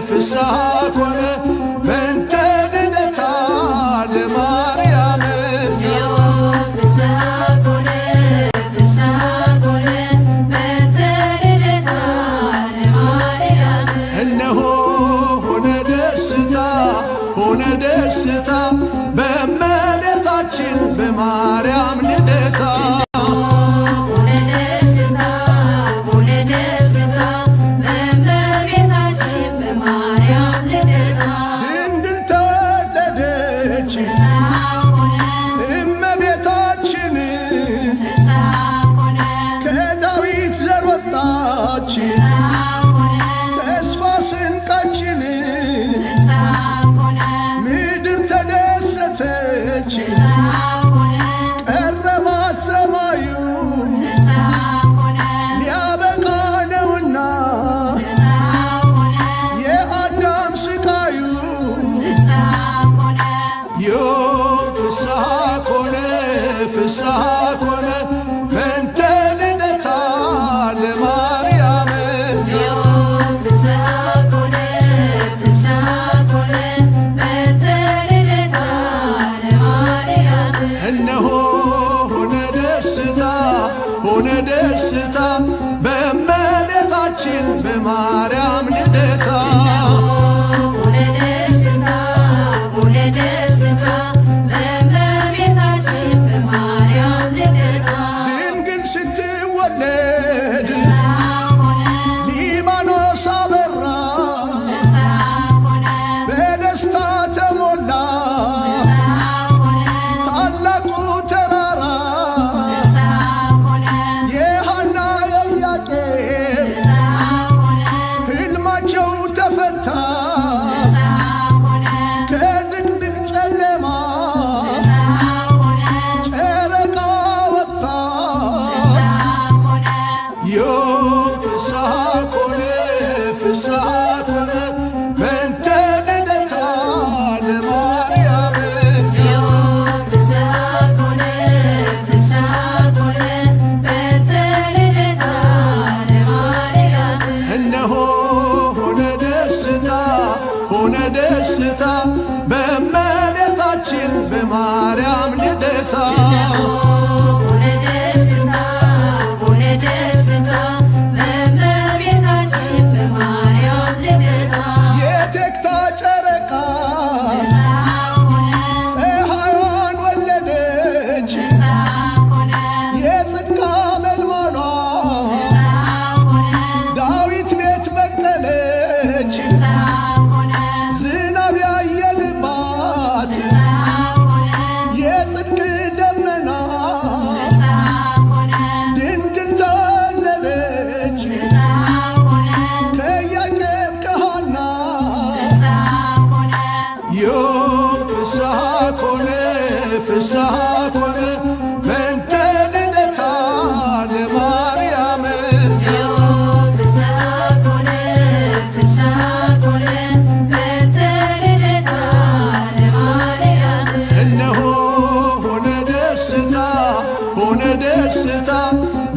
ፍስሐ ኮነ በእንተ ልደታ ለማርያም እነሆ ሆነ ደስታ በእመቤታችን በማርያም ልደታ ድንግል ተወለደች እመቤታችን ከዳዊት ዘር ወጣች ተስፋ ስንቃችን ምድር ተደሰተች ቀረባ ሰማዩ ሊያበቃ ነውና የአዳም ስቃዩ ዮም ፍስሐ ኮነ በእንተ ልደታ ለማርያም እነሆ ሆነ ደስታ በእመቤታችን በማርያም ልደታ ድንግል ስትወለድ ሊባኖስ አበራ በደስታ ተሞላ ታላቁ ተራራ የሐና የኢያቄም ሕልማቸው ተፈታ ከድቅድቅ ጨለማ ጨረቃ ወጣ ዮም ፍስሐ ኮነ በእንተ ልደታ ለማርያም እነሆ ሆነ ደስታ በእመቤታችን በማርያም ልደታ የቴክታ ጨረቃ ፀሐይዋን ወለደች የጽድቅ መልሟሏ ዳዊት ቤት በቀለች ዝናብ ያየንባት የጽድቅ ደመና ድንግል ተወለደች ከኢያቄም ከሐና ዮም ፍስሐ ኮነ በእንተ ልደታ ለማርያም እነሆ ሆነ ደስታ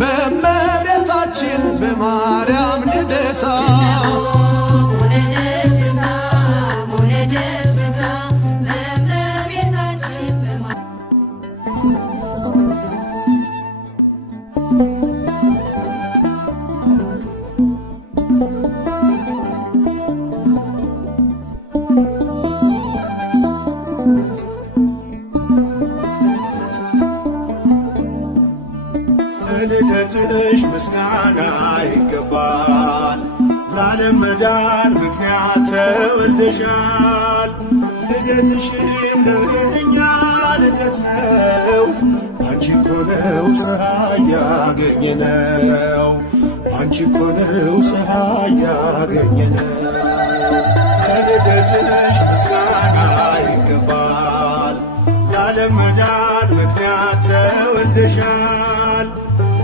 በእመቤታችን በማርያም ልደታ ልደትሽ ምስጋና ይገባል ለዓለም መዳን ምክንያት ተወልደሻል ልደትሽም ለእኛ ልደት ነው አንቺ እኮ ነው ፀሐይ ያገኘነው አንቺ እኮ ነው ፀሐይ ያገኘነው ልደትሽ ምስጋና ይገባል ለዓለም መዳን ምክንያት ተወልደሻል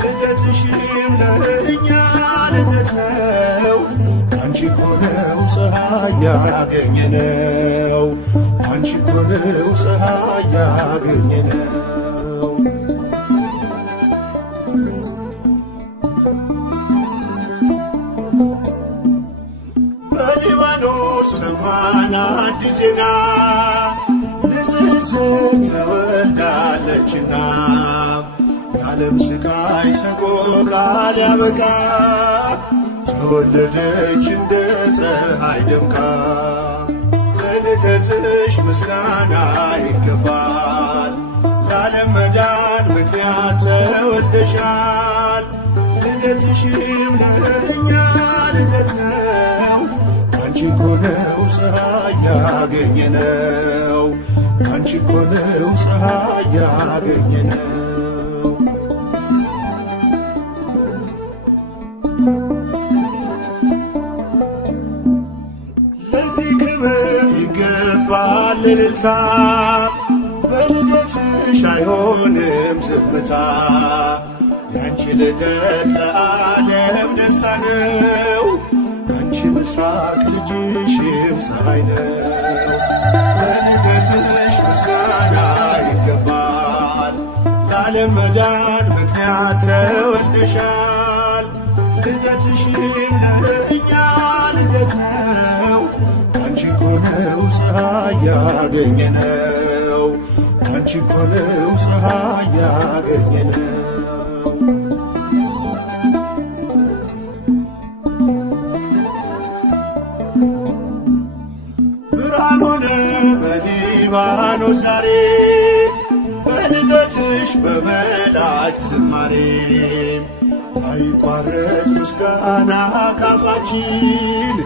ልደትሽም ለእኛ ልደት ነው አንቺ እኮ ነው ፀሐይ ያገኘነው አንቺ እኮ ነው ፀሐይ ያገኘነው በኔ ከሊባኖስ ሰማን አዲስ ዜና ንጽሕት ትወልዳለችና የዓለም ስቃይ ሰቆቃ ሊያበቃ ተወለደች እንደ ፀሐይ ደምቃ። ለልደትሽ ምስጋና ይገባል ለዓለም መዳን ምክንያት ተወልደሻል። ልደትሽም ለእኛ ልደት ነው አንቺ እኮ ነው ፀሐይ ያገኘነው አንቺ እኮ ነው ፀሐይ ያገኘነው። ለዚህ ክብር ይገባል እልልታ በልደትሽ አይሆንም ዝምታ። ያንቺ ልደት ለዓለም ደስታ ነው አንቺ ምስራቅ ልጅሽም ፀሐይ ነው። ለልደትሽ ምስጋና ይገባል ለዓለም መዳን ምክንያት ተወልደሻል። ልደትሽም ለእኛ ልደት ነው አንቺ እኮ ነው ፀሐይ ያገኘነው አንቺ እኮ ነው ፀሐይ ያገኘነው። ብርሃን ሆነ በሊባኖስ ዛሬ በልደትሽ በመላእክት ዝማሬ አይቋረጥ ምስጋና ካፋችን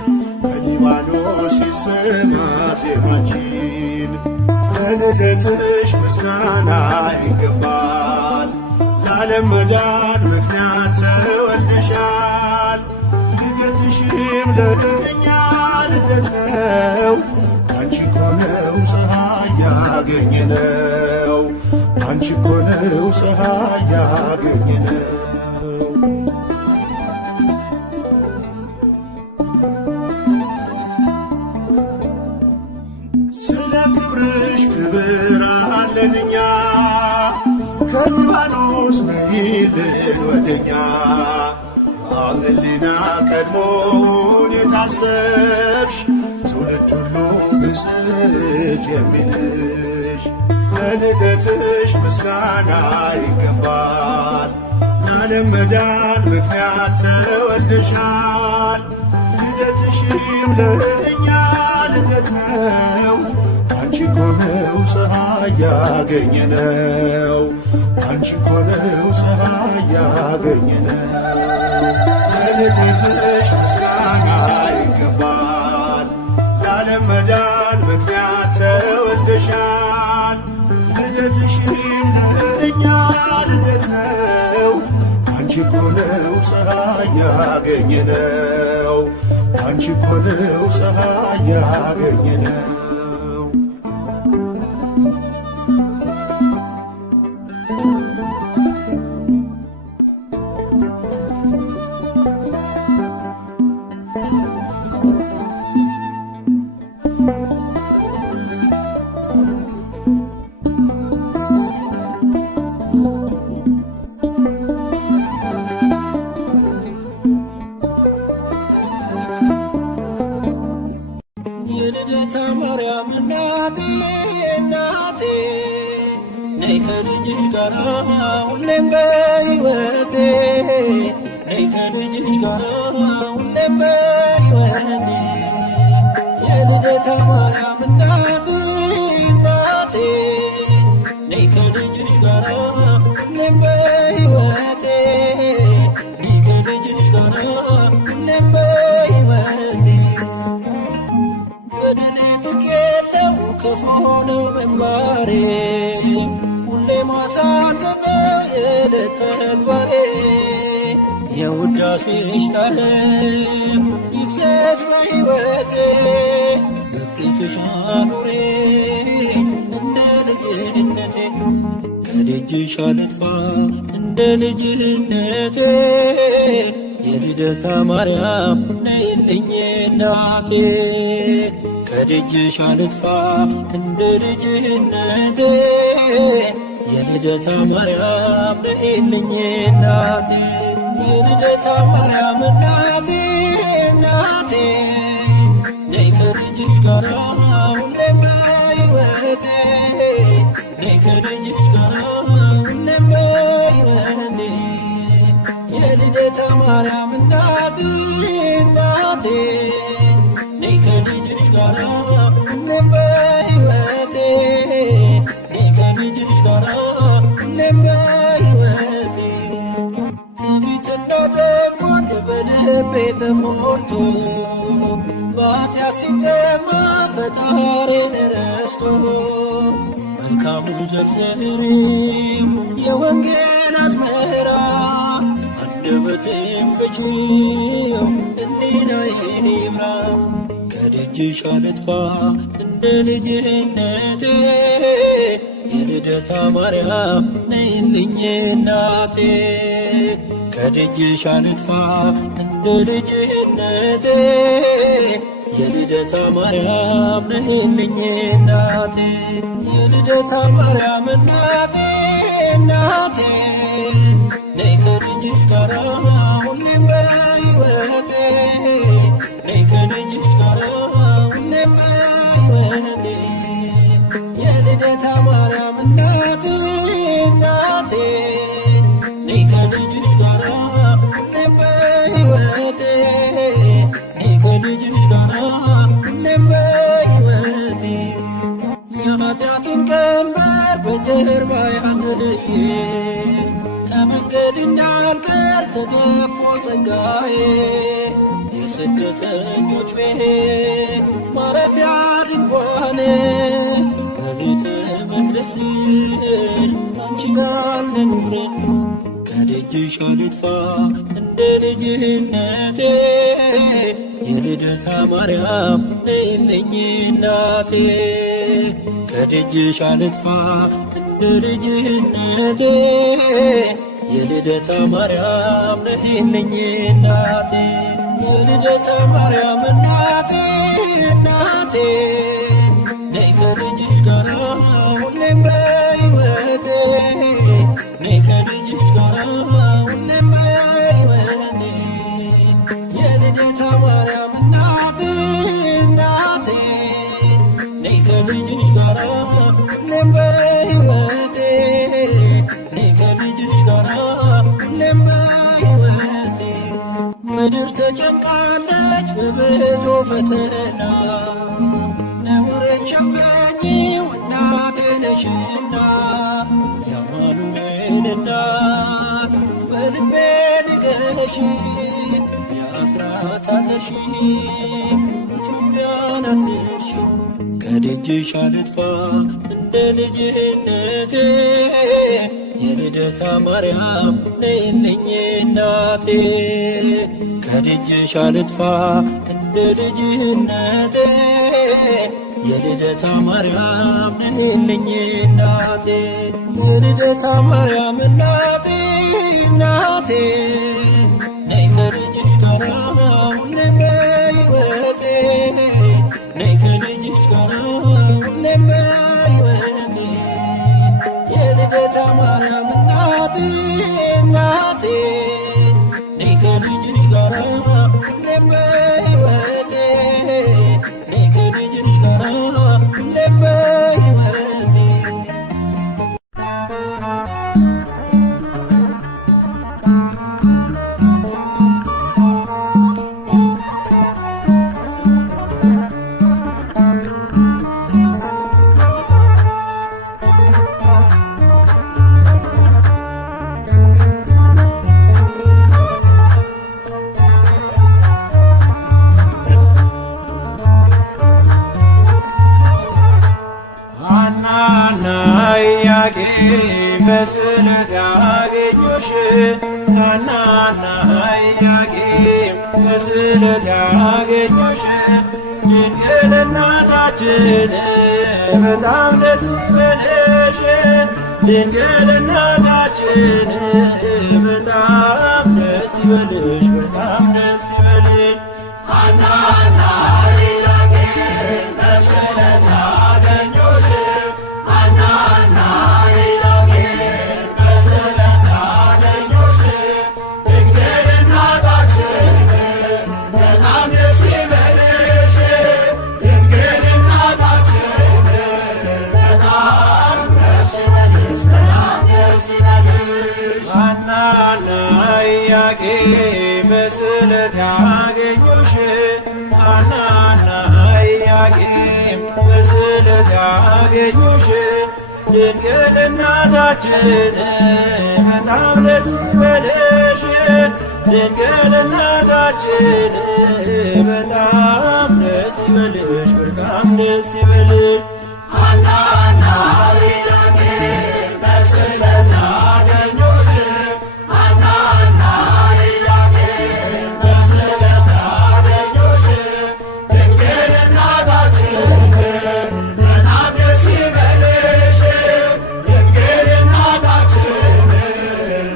በሊባኖስ ይሰማ ዜማችን። ለልደትሽ ምስጋና ይገባል ለዓለም መዳን ምክንያት ተወልደሻል። ልደትሽም ለእኛ ልደት ነው አንቺ እኮ ነው ፀሐይ ያገኘነው አንቺ እኮ ነው ፀሐይ ያገኘነው። ስለ ክብርሽ ክብር አለን እኛ ከሊባኖስ ነይልን ወደኛ። በአብ ቀድሞን የታሰብሽ ትውልድ ሁሉ ብፅዕት የሚልሽ። ለልደትሽ ምስጋና ይገባል ለዓለም መዳን ምክንያት ተወልደሻል። ልደትሽም ለእኛ ልደት ነው አንቺ እኮ ነው ፀሐይ ያገኘነው አንቺ እኮ ነው ፀሐይ ያገኘነው። ለልደትሽ ምስጋና ይገባል ለዓለም መዳን ምክንያት ተወልደሻል። ልደትሽም ለእኛ ልደት ነው አንቺ እኮ ነው ፀሐይ ያገኘነው አንቺ እኮ ነው ፀሐይ ያገኘነው። የልደታ ማርያም እናቴ እናቴ ነይ ከልጅሽ ጋር ሁሌም በሕይወቴ ነይ ከልጅሽ ጋር ሁሌም በሕይወቴ። የልደታ ማርያም እናቴ እናቴ ነይ ከልጅሽ ጋር ሁሌም በሕይወቴ ነይ ከልጅሽ ጋር ሁሌም በሕይወቴ። በደሌ ትኬለው ክፉ ነው ምግባሬ ሁሌ ማሳዘነው የዕለት ተግባሬ። የውዳሴሽ ጣዕም ይፍሰስ በሕይወቴ በቅፍሽ አኑሬኝ እንደ ልጅነቴ ከደጅሽ አልጥፋ እንደ ልጅነቴ። የልደታ ማርያም ነይልኝ እናቴ ከደጅሽ አልጥፋ እንደ ልጅነቴ። የልደታ ማርያም ነይልኝ እናቴ የልደታ ማርያም እናቴ እናቴ ከልጅሽ ጋራ ሁሌም በሕይወቴ ነይ ከልጅሽ ጋራ ሁሌም በሕይወቴ የልደታ ማርያም እናቴ ነይ ከልጅሽ ጋራ ሁሌም በሕይወቴ ነይ ከልጅሽ ጋራ ሁሌም በሕይወቴ ትዕቢትና ተንኮል በልቤ ተሞልቶ በኃጢአት ሲጠማ ፈጣሪን ረስቶ መልካሙ ዘርዘሪው የወንጌል አዝመራ አንደበቴን ፍቺው ሕሊናዬ ይብራ ከደጅሽ አልጥፋ እንደ ልጅነቴ የልደታ ማርያም ነይልኝ እናቴ ከደጅሽ አልጥፋ እንደ ልጅነቴ የልደታ ማርያም ነይልኝ እናቴ የልደታ ማርያም እናቴ ነይ ከልጅሽ ጋራ ሁሌም በሕይወቴ ነይ ከልጅሽ ጋራ ሁሌም በሕይወቴ የልደታ ማርያም እናቴ ነይ ከልጅሽ ጋራ ሁሌም በሕይወቴ ነይ ከልጅሽ ጋራ ሁሌም በሕይወቴ የኃጢአትን ቀንበር በጀርባዬ አጥልዬ ከመንገድ እንዳልቀር ተገፎ ጸጋዬ የስደተኞች ቤት ማረፊያ ድንኳን በቤተ መቅደስሽ ካንቺ ጋር ልኑር ከደጅሽ አልጥፋ እንደ ልጅነቴ የልደታ ማርያም ነይልኝ እናቴ ከደጅሽ አልጥፋ እንደ ልጅነቴ የልደታ ማርያም ነይልኝ እናቴ የልደታ ማርያም እናቴ ነይ ከልጅሽ ጋራ ሁሌም በሕይወቴ ነይ ከልጅሽ ጋራ ሁሌም በሕይወቴ የልደታ ማርያም እናቴ ነይ ከልጅሽ ጋራ ሁሌም በሕይወቴ ነይ ከልጅሽ ጋራ ሁሌም በሕይወቴ ምድር ተጨንቃለች በብዙ ፈተና ነውሬን ሸፈኚው እናቴ ነሽና የአማኑኤል እናት በልቤ ንገሺ የአስራት አገርሺ ኢትዮጵያን አትርሺ ከደጅሽ አልጥፋ እንደ ልጅነቴ የልደታ ማርያም ነይልኝ እናቴ ከደጅሽ አልጥፋ እንደ ልጅነቴ የልደታ ማርያም ነይልኝ እናቴ የልደታ ማርያም እናቴ ነይ ከልጅሽ ጋራ ሁሌም በሕይወቴ ነይ ከልጅሽ ጋራ ሁሌም በሕይወቴ የልደታ ማርያም እናቴ ነይ ከልጅሽ ጋራ ሁሌም በሕይወቴ ነይ ከልጅሽ ጋራ ሁሌም በሕይወቴ በስለት ያገኙሽ ሐናና ኢያቄም በስለት ያገኙሽ ድንግል እናታችን በጣም ደስ ይበልሽ ድንግል እናታችን በጣም ደስ ይበልሽ በጣም ደስ ይበልሽ ሐናና ኢያቄም በስለት ያገኙሽ ሐናና ድንግል ኢያቄም በስዕለት ያገኙሽ ሐናና ኢያቄም በስዕለት ያገኙሽ ድንግል እናታችን በጣም ደስ ይበልሽ ድንግል እናታችን በጣም ደስ ይበልሽ በጣም ደስ ይበልሽ ሐናና ኢያቄም በስዕለት ያገኙሽ ሐናና ኢያቄም በስዕለት ያገኙሽ ድንግል እናታችን በጣም ደስ ይበልሽ ድንግል እናታችን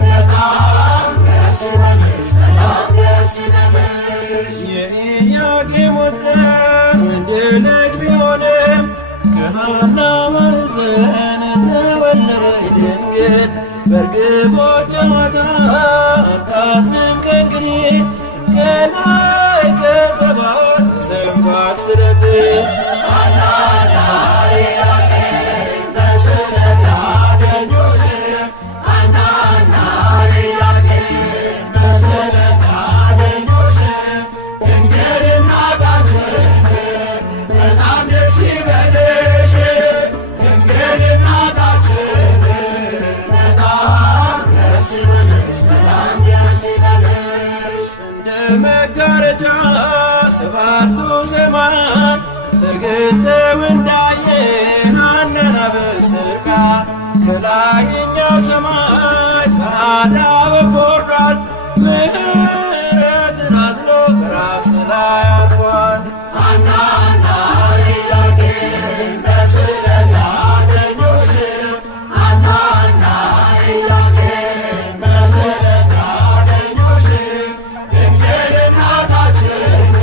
በጣም ደስ ይበልሽ በጣም ደስ ይበልሽ። የኢያቄም ወጣት ወንድ ልጅ ቢሆንም ከሐና ማኅፀን ተወለደች ድንግል በርግቦች ጨዋታ አታዝንም ከእንግዲህ ከላይ ከሰማይ ተሰምቷል ስለት ሐናና ኢያቄም በስዕለት ያገኙሽ ሐናና ኢያቄም በስዕለት ያገኙሽ ድንግል እናታችን በጣም ደስ ይበልሽ ድንግል እናታችን በጣም ደስ ይበልሽ በጣም ደስ ይበልሽ። እንደ መጋረጃ ሰባቱ ሰማያት ተገልጠው እንዳየን ሐናን አበስርካ ከላይኛው ሰማይ ጸዓዳ ወፍ ወርዷል ምሕረትን አዝሎ በራስ ላይ አርፏል። ሐናና ኢያቄም በስዕለት ያገኙሽ ሐናና ኢያቄም በስዕለት ያገኙሽ ድንግል እናታችን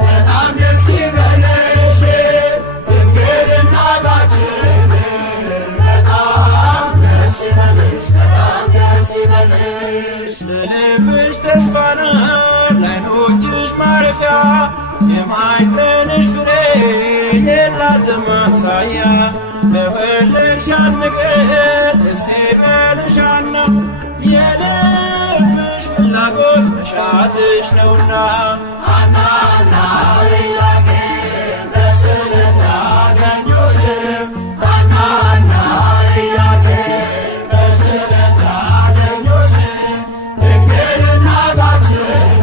በጣም ደስ ይበልሽ ድንግል እናታችን በጣም ደስ ይበልሽ በጣም ደስ ይበልሽ። ለልብሽ ተስፋ ናት ለዓይኖችሽ ማረፊያ የማኅፀንሽ ፍሬ የላትም አምሳያ በወለድሻት ነገር ደስ ይበልሽ ሐና የልብሽ ፍላጎት መሻትሽ ነውና ሐናና ኢያቄም በስዕለት ያገኙሽ ሐናና ኢያቄም በስዕለት ያገኙሽ ድንግል እናታችን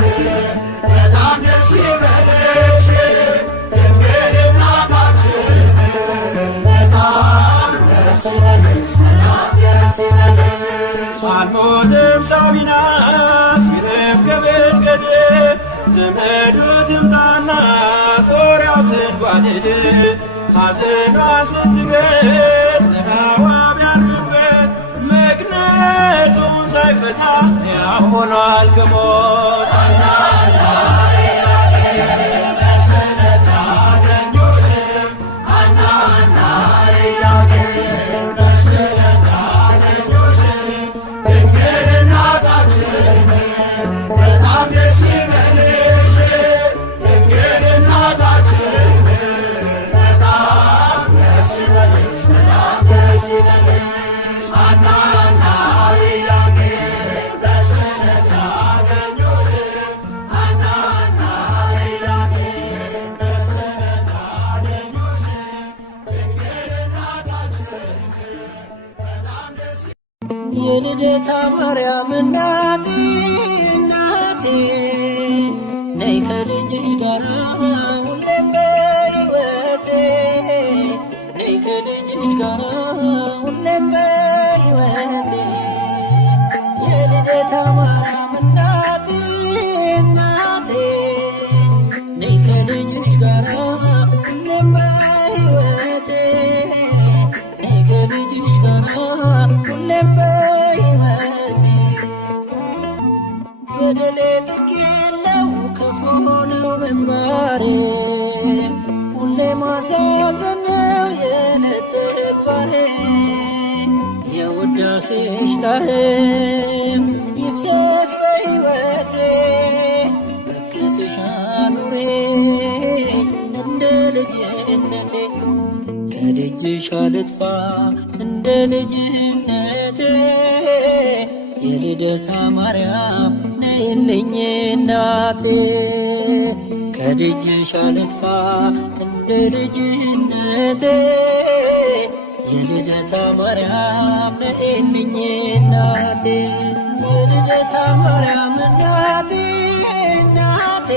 በጣም ደስ ይበልሽ ድንግል እናታችን በጣም ደስ ይበልሽ በጣም ደስ ይበልሽ። አልሞትም ሳቢናስ ይረፍ ከመንገድ ዘመዱ ትምጣና ጾርያው ትንጓደድ ሐዘኗ ስትገድ ጥላዋ ቢያርፍበት መግነዙን ሳይፈታ ሕያው ሆኗል ከሞት ሐናና ኢያቄም በስዕለት ያገኙሽ ሐናና ኢያቄም በስዕለት ያገኙሽ ድንግል እናታችን በጣም ደስ ይበልሽ ድንግል እናታችን በጣም ደስ ይበልሽ በጣም ደስ ይበልሽ። ሐናና ኢያቄም በስዕለት ያገኙሽ ሐናና ኢያቄም በስዕለት ያገኙሽ ድንግል እናታችን በጣም ደስ የልደታ ማርያም እናቴ እናቴ ነይ ከልጅሽ ጋር ሁሌም በሕይወቴ ነይ ከልጅሽ ጋር ሁሌም በሕይወቴ የልደታ ማርያም እናቴ እናቴ ነይ ከልጅሽ ጋር ሁሌም በሕይወቴ ነይ ከልጅሽ ጋር ሁሌም በሕይወቴ በደሌ ጥግ የለው ክፉ ነው ምግባሬ ሁሌ ማሳዘን ነው የዕለት ተግባሬ የውዳሴሽ ጣዕም ይፍሰስ በሕይወቴ በክፍሽ አኑሬኝ እንደ ልጅነቴ ከደጅሽ አልጥፋ እንደ ልጅነቴ የልደታ ማርያም ነይልኝ እናቴ ከደጅሽ አልጥፋ እንደ ልጅነቴ የልደታ ማርያም ነይልኝ እናቴ የልደታ ማርያም እናቴ እናቴ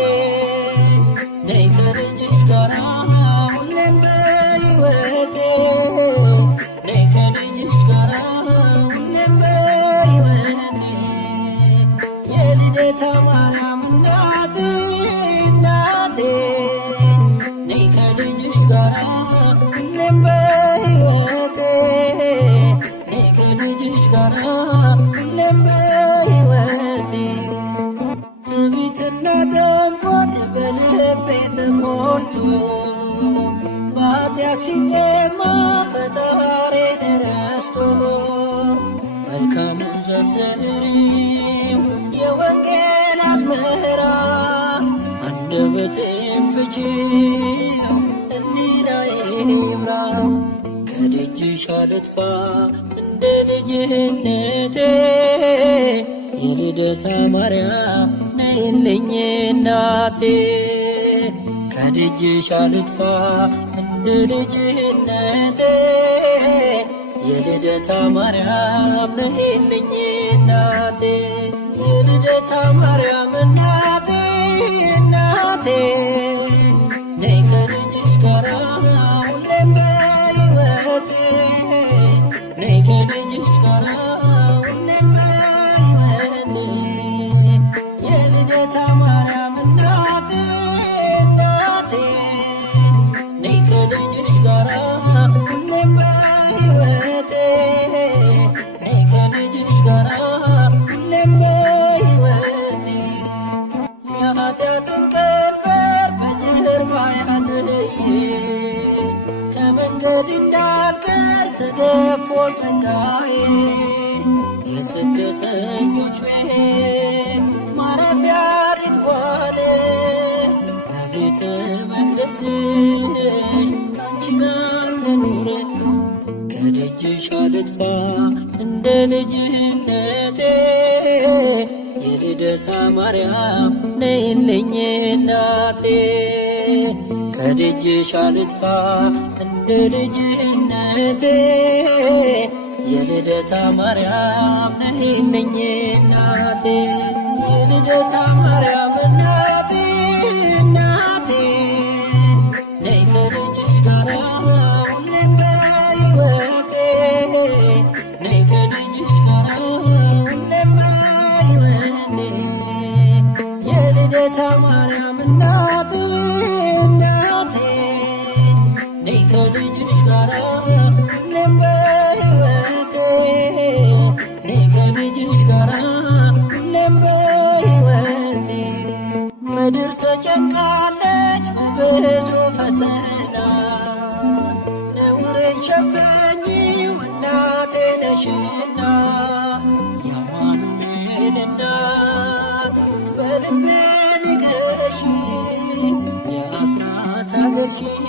ነይ ከልጅሽ ጋራ ሁሌም በሕይወቴ ነይ ከልጅሽ ጋራ ሁሌም በሕይወቴ የልደታ ማርያም እናቴ እናቴ ነይ ከልጅሽ ጋራ ሁሌም በሕይወቴ ነይ ከልጅሽ ጋራ ሁሌም በሕይወቴ ትዕቢትና ተንኮል በልቤ ተሞልቶ በኃጢአት ሲጠማ ፈጣሪን ረስቶ መልካሙን ዘርዝሪው የወንጌል አዝመራ አንደበቴን ፍቺው ሕሊናዬ ይብራ ከደጅሽ አልጥፋ እንደ ልጅነቴ የልደታ ማርያም ነይልኝ እናቴ ከደጅሽ አልጥፋ እንደ ልጅነቴ የልደታ ማርያም ነይልኝ እናቴ የልደታ ማርያም እናቴ እናቴ ነይ ከልጅሽ ጋራ ሁሌም በሕይወቴ ነይ ከልጅሽ ጋራ ሁሌም በሕይወቴ የልደታ ማርያም እናቴ እናቴ ነይ ከልጅሽ ጋራ ሁሌም በሕይወቴ ነይ ከልጅሽ ጋራ ሁሌም በሕይወቴ የኃጢአትን ቀንበር በጀርባ ያዝልኝ ከመንገድ እንዳልቀር ተገፎ ጸጋዬ የስደተኞች ቤት ማረፊያ ድንኳን በቤተ መቅደስሽ ካንቺ ጋር ልኑር ከደጅሽ አልጥፋ እንደ ልጅነቴ የልደታ ማርያም ነይልኝ እናቴ ከደጅሽ አልጥፋ እንደ ልጅነቴ የልደታ ማርያም ነይልኝ እናቴ የልደታ ማርያም እናቴ እናቴ ነይ ከልጅሽ ጋራ ሁሌም በሕይወቴ ነይ ከልጅሽ ጋራ ሁሌም በሕይወቴ የልደታ ማርያም እናቴ እናቴ ነይ ከልጅሽ ጋራ ሁሌም በሕይወቴ ነይ ከልጅሽ ጋራ ሁሌም በሕይወቴ ምድር ተጨንቃለች በብዙ ፈተና ነውሬን ሸፈኚው እናቴ ነሽና የአማኑኤል እናት በልቤ ንገሺ የአስራት አገርሽን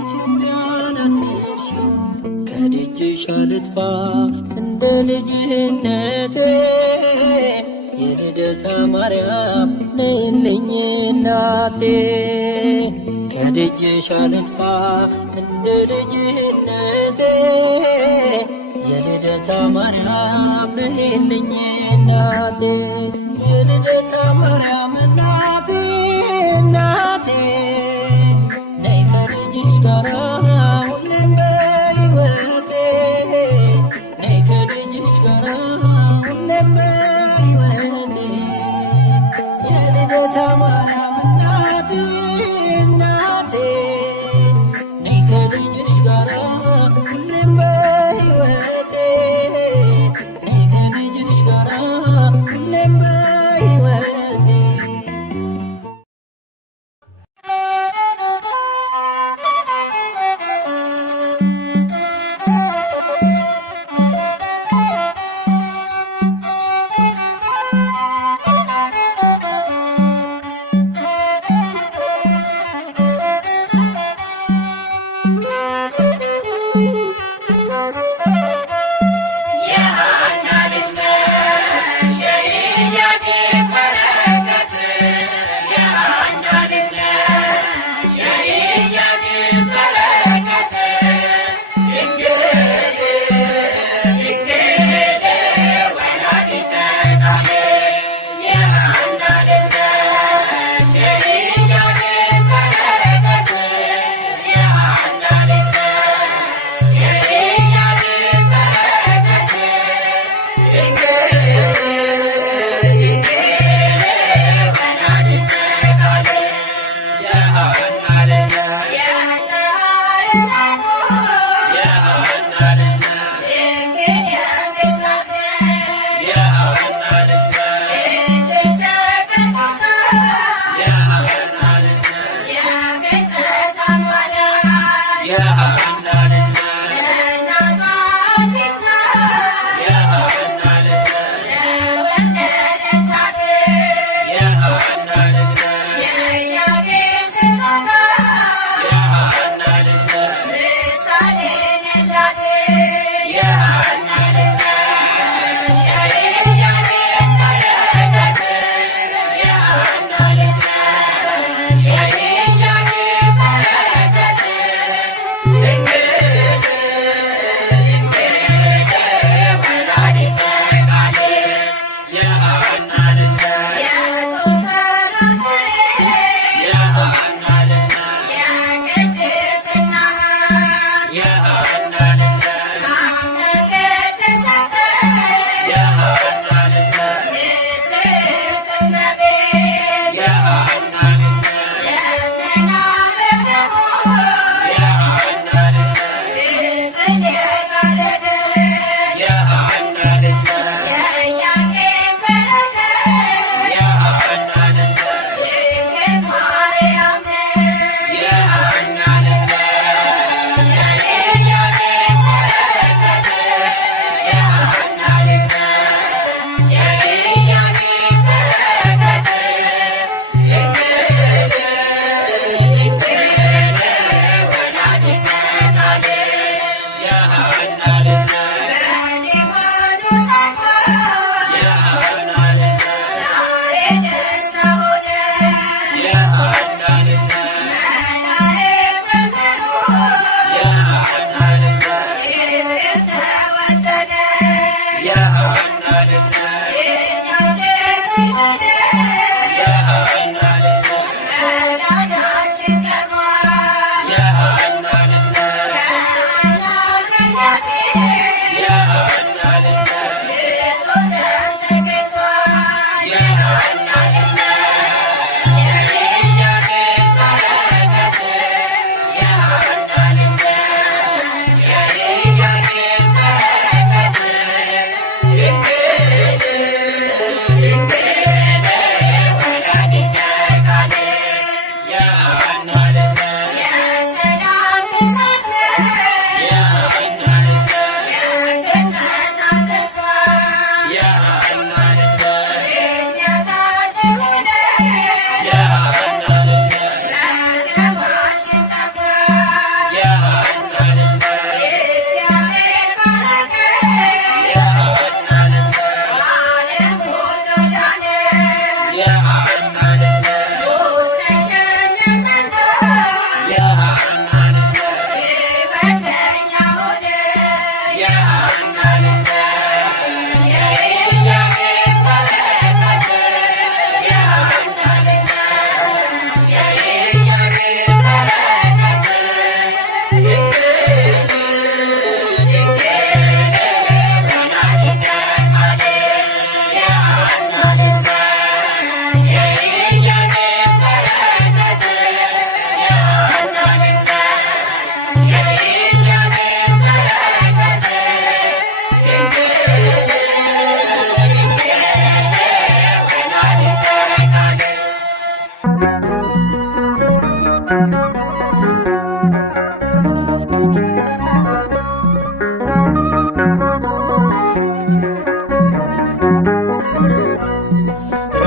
ኢትዮጵያን አትርሺ ከደጅሽ አልጥፋ እንደ ልጅነቴ የልደታ ማርያም ነይልኝ እናቴ ከደጅሽ አልጥፋ እንደ ልጅነቴ የልደታ ማርያም ነይልኝ እናቴ የልደታ ማርያም እናቴ እናቴ ነይ ከልጅሽ ጋራ ሁሌም በሕይወቴ ነይ ከልጅሽ ጋራ ሁሌም በሕይወቴ የልደታ ማርያም እናቴ እናቴ ነይ ከልጅሽ ጋራ ሁሌም በሕይወቴ ነይ ከልጅሽ ጋራ ሁሌም በሕይወቴ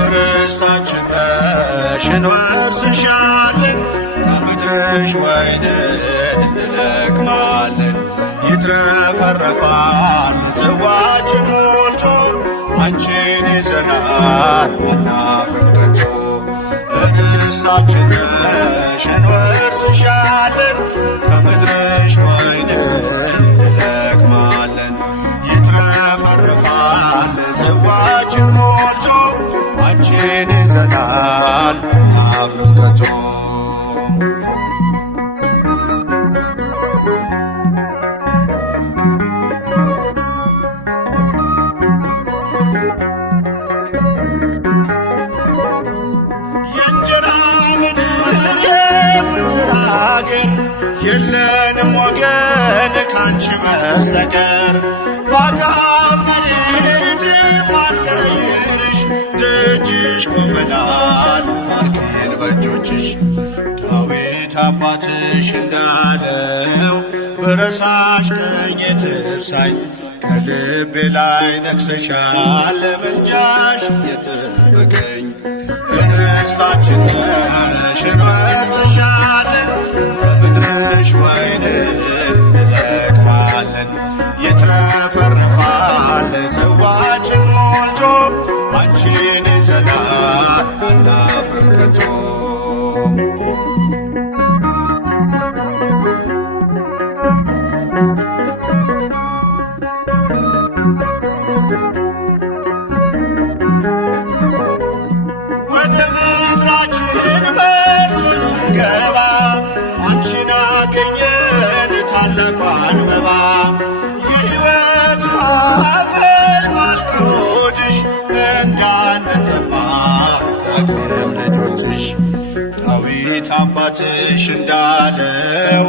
ርስታችን ነሽ እንወርስሻለን፣ ከምድርሽ ወይንን እንለቅማለን። ይትረፈረፋል ጽዋችን ሞልቶ፣ አንቺን ይዘናል አናፍርም ከቶ። ርስታችን ነሽ እንወርስሻለን፣ ከምድርሽ ወይንን እንለቅማለን። ይትረፈረፋል ጽዋችን ሞልቶ፣ አንቺን ይዘናል አናፍርም ከቶ። የእንጀራ ምድር የፍቅር አገር የለንም ወገን ካንቺ በስተቀር። ባዳም መሬት ማንቀይርሽ ደጅሽ ቆመናል ባርኪን በእጆችሽ። ዳዊት ዳዊት አባትሽ እንዳለው በረሳሽ ቀኝ ትርሳኝ ከልቤ ላይ ነግሰሻል ለምልጃሽ የጠበቀኝ ርስታችን ነሽ እንወርስሻለን ከምድርሽ ወይንን እንለቅማለን ይትረፈረፋል ጽዋችን ሞልቶ አንቺን ይዘናል አናፍርም ከቶ ወደ ምድራችን መርቶን ስንገባ አንቺን አገኘን ታላቋን መባ የሕይወት ውሃ ፈልቋል ከሆድሽ እንዳንጠማ ዳግም ልጆችሽ ዳዊት አባትሽ እንዳለው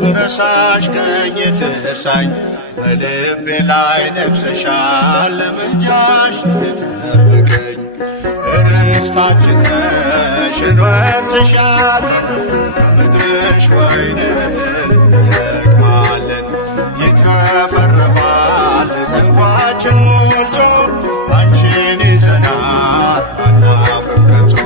ብረሳሽ ቀኝ ትርሳኝ በልቤ ላይ ነግሰሻል ለምልጃሽ የጠበቀኝ ርስታችን ነሽ እንወርስሻለን ከምድርሽ ወይንን እንለቅማለን ይትረፈረፋል ጽዋችን ሞልቶ አንቺን ይዘናል አናፍርም ከቶ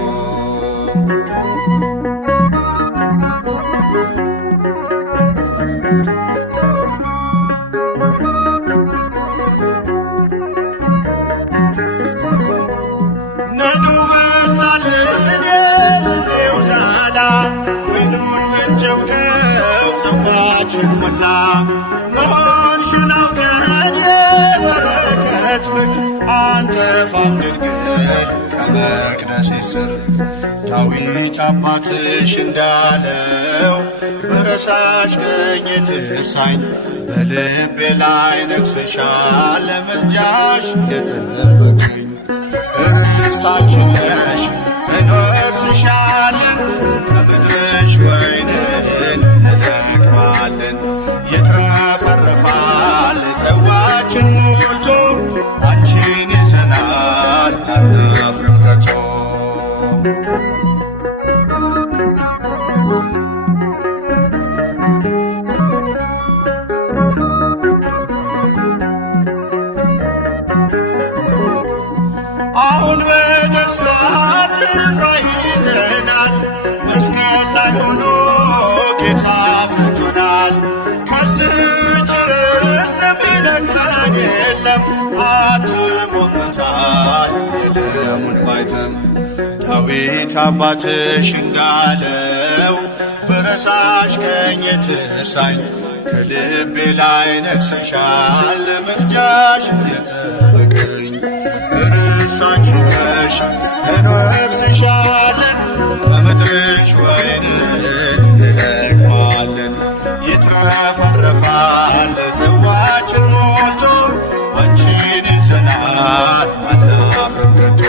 ነዱ በዛልን የስንዴው ዛላ ወይኑን ምንጨብቀው ጽዋችን ሞላ መሆንሽን አውቀን የበረከት ምድር አንጠፋም ድንግል ከመቅደስሽ ስር ዳዊት አባትሽ እንዳለው በረሳሽ ቀኝ ትርሳኝ በልቤ ላይ ነግሰሻል ለምልጃሽ የጠበቀኝ ርስታችን ነሽ እንወርስሻለን ከምድርሽ ወይንን እንለቅማለን ይትረፈረፋል ጽዋችን ሞልቶ አንቺን ይዘናል አናፍርም ከቶ አሁን በደስታ ስፍራ ይዘናል መስቀል ላይ ሆኖ ጌታ ሰጥቶናል ከዚህች ርስት የሚነቅለን የለም አትሞበታል የደሙን ማይተም ዳዊት አባትሽ እንዳለው በረሳሽ ቀኝ ትርሳኝ ከልቤ ላይ ነግሰሻል ለምልጃሽ የጠበቀኝ ርስታችን ነሽ እንወርስሻለን ከምድርሽ ወይንን እንለቅማለን ይትረፈረፋል ጽዋችን ሞልቶ አንቺን ይዘናል አናፍርም ከቶ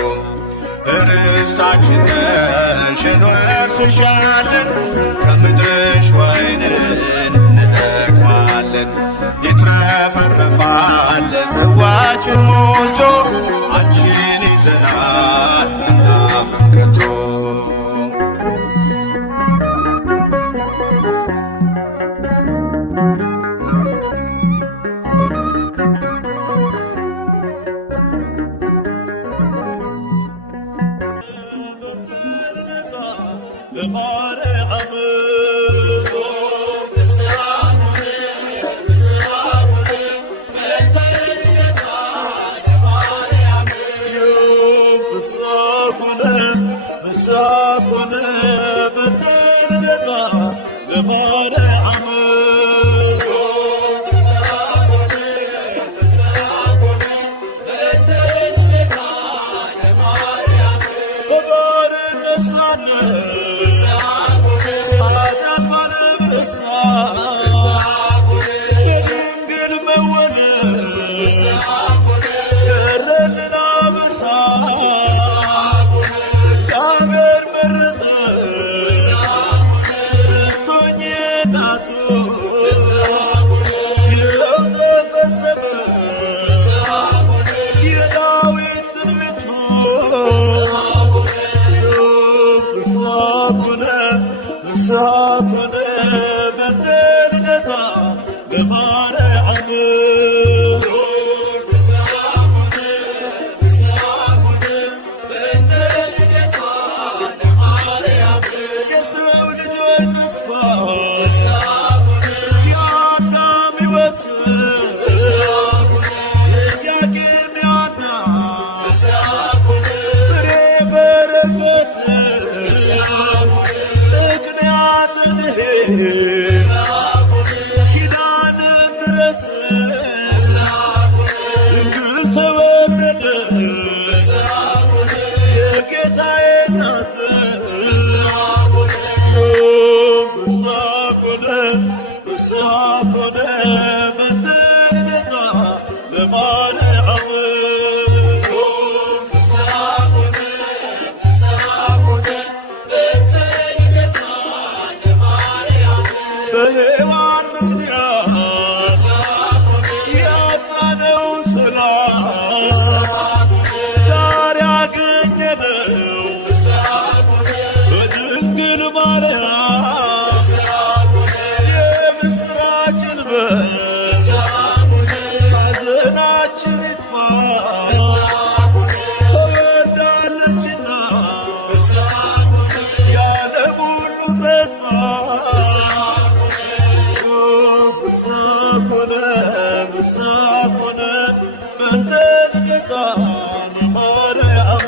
ርስታችን ነሽ እንወርስሻለን ከምድርሽ ወይንን እንለቅማለን ይትረፈረፋል ጽዋችን ሞልቶ አንቺን ይዘናል አናፍርም ከቶ ለማርያም በእንተ ልደታ ለማርያም የሰው ልጆች ተስፋ የአዳም ሕይወት ያቄም ያና ፍሬ በረከት ምክንያት ኪዳነ ምሕረት ድንግል ተወለደ የጌታዬ እናት ፍስሐ ኮነ በእንተ ልደታ ለማርያም በሔዋን ምክንያት ያጣነውን ሰላም ዛሬ አገኘነው በድንግል ማርያም የምስራችን በስ ሐዘናችን ይጥፋ ተወልዳለችና የዓለም ሁሉ ተስፋ ፍስሐ ኮነ በእንተ ልደታ ለማርያም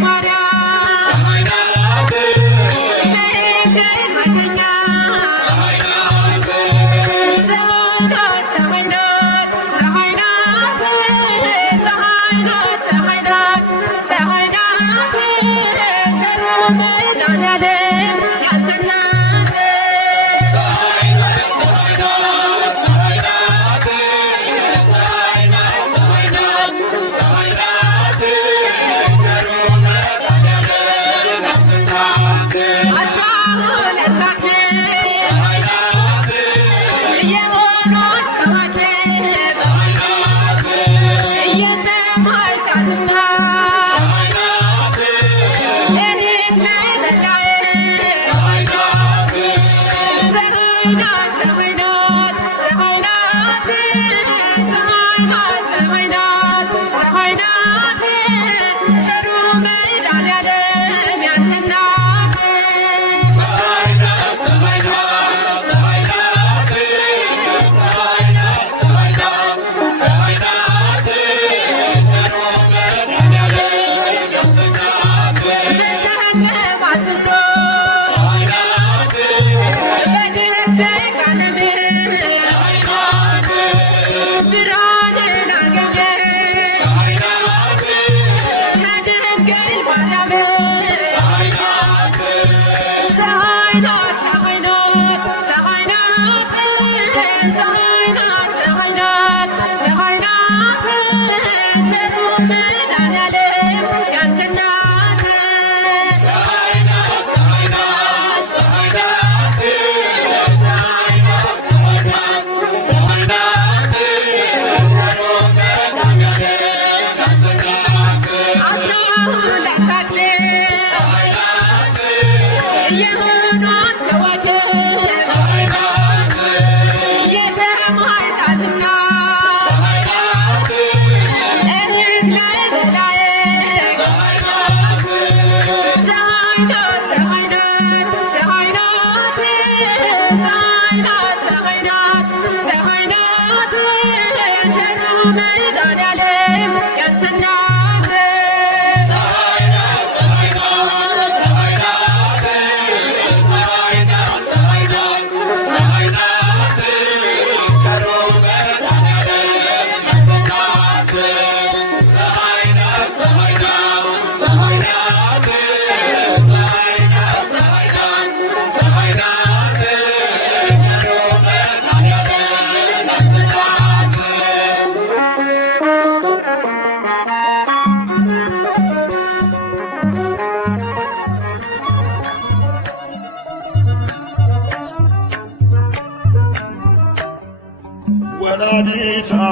Maria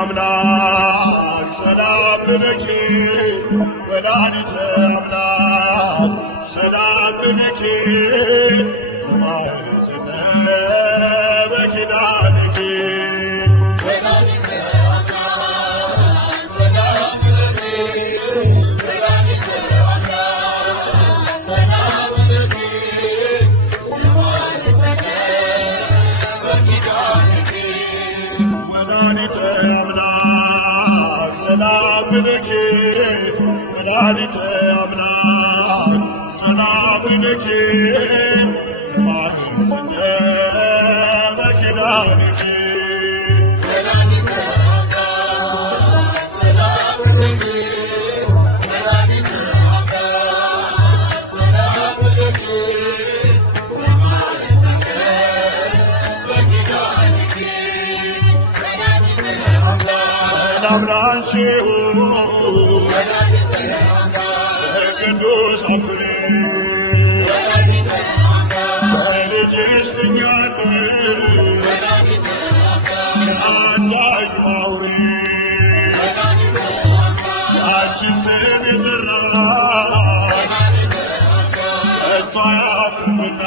አምላክ ሰላም ለኪ ወላዲተ አምላክ ሰላም ለኪ በማኅፀነ በኪዳንኪ ወላዲተ አምላክ ሰላም ለኪ ወላዲተ አምላክ ሰላም ለኪ በማኅፀነ በኪዳንኪ ወላዲተ አምላክ ሰላም ለኪ ወላዲተ አምላክ ሰላም ለኪ በማኅፀነ በኪዳንኪ ወላዲተ አምላክ ሰላም ለኪ ወላዲተ አምላክ ሰላም ለኪ በማኅፀነ በኪዳንኪ ሰላም ላንቺ ይሁን ቅዱሳን ፍሬ በልጅሽ ድኛለሁ አዳኝ አውሬ ያንቺን ስም የጠራ ከቶ አያፍርምና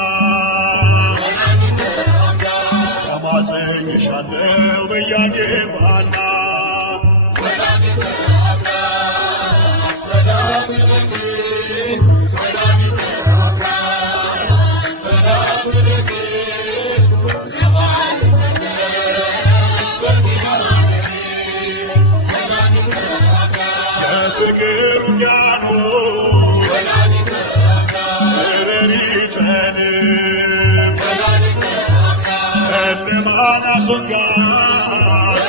ተማጽኜሻለሁ በያጌም ሐና ወላዲተ አምላክ ሰላም ለኪ ወላዲተ አምላክ ሰላም ለኪ በማኅፀነ በኪዳንኪ ወላዲተ አምላክ የፍቅር ውቅያኖስ ወላዲተ አምላክ ረድኤተ ዓለም ወላዲተ አምላክ ጨለማን አስወጋድ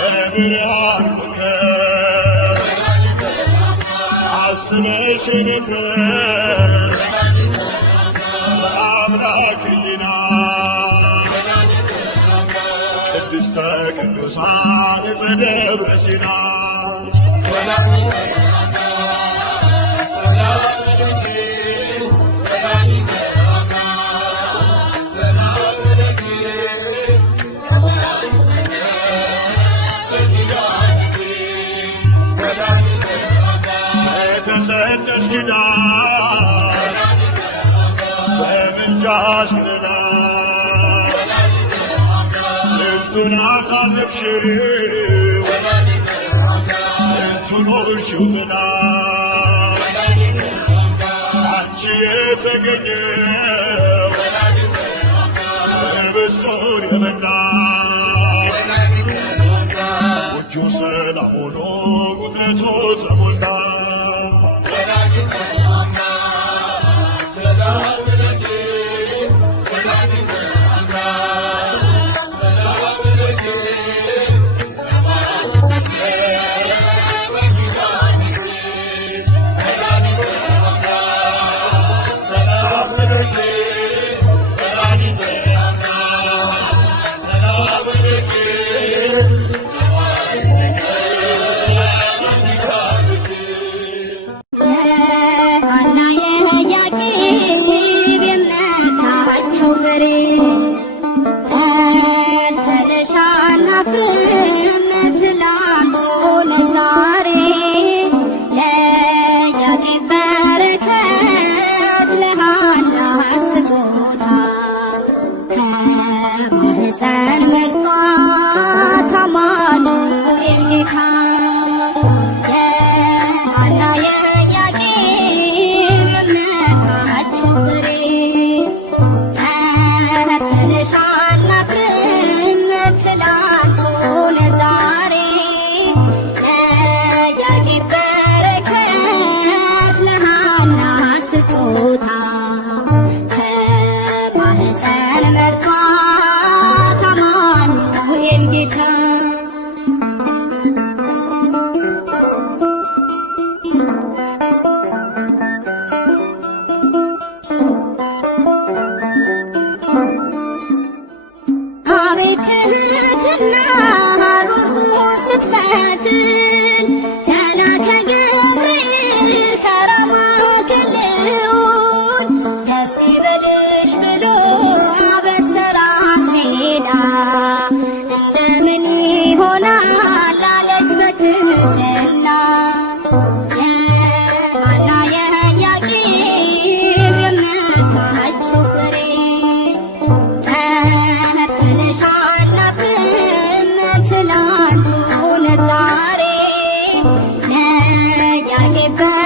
የብርሃን ኮከብ አስበሽ ነበር በአምላክ ሕሊና ቅድስተ ቅዱሳን ዘደብረ ሲና ወላዲተ አምላክ ሰላም ለኪ ወላዲተ አምላክ ሰላም ለኪ በማኅፀነ በኪዳንኪ ወላዲተ አምላክ በተሰጠሽ ኪዳን በምልጃሽ ክለላል ስንቱን አሳለፍሽው ስንቱን ሆንሽው ጥላ አንቺ የተገኘው ህብስቱን የበላ ጎጆ ሰላም ሆኖ ቁጥረቱ ተሞላ ወላዲተ አምላክ ሰላም ለኪ ወላዲተ አምላክ ሰላም ለኪ በማኅፀነ በኪዳንኪ ወላዲተ አምላክ ሰላም ለኪ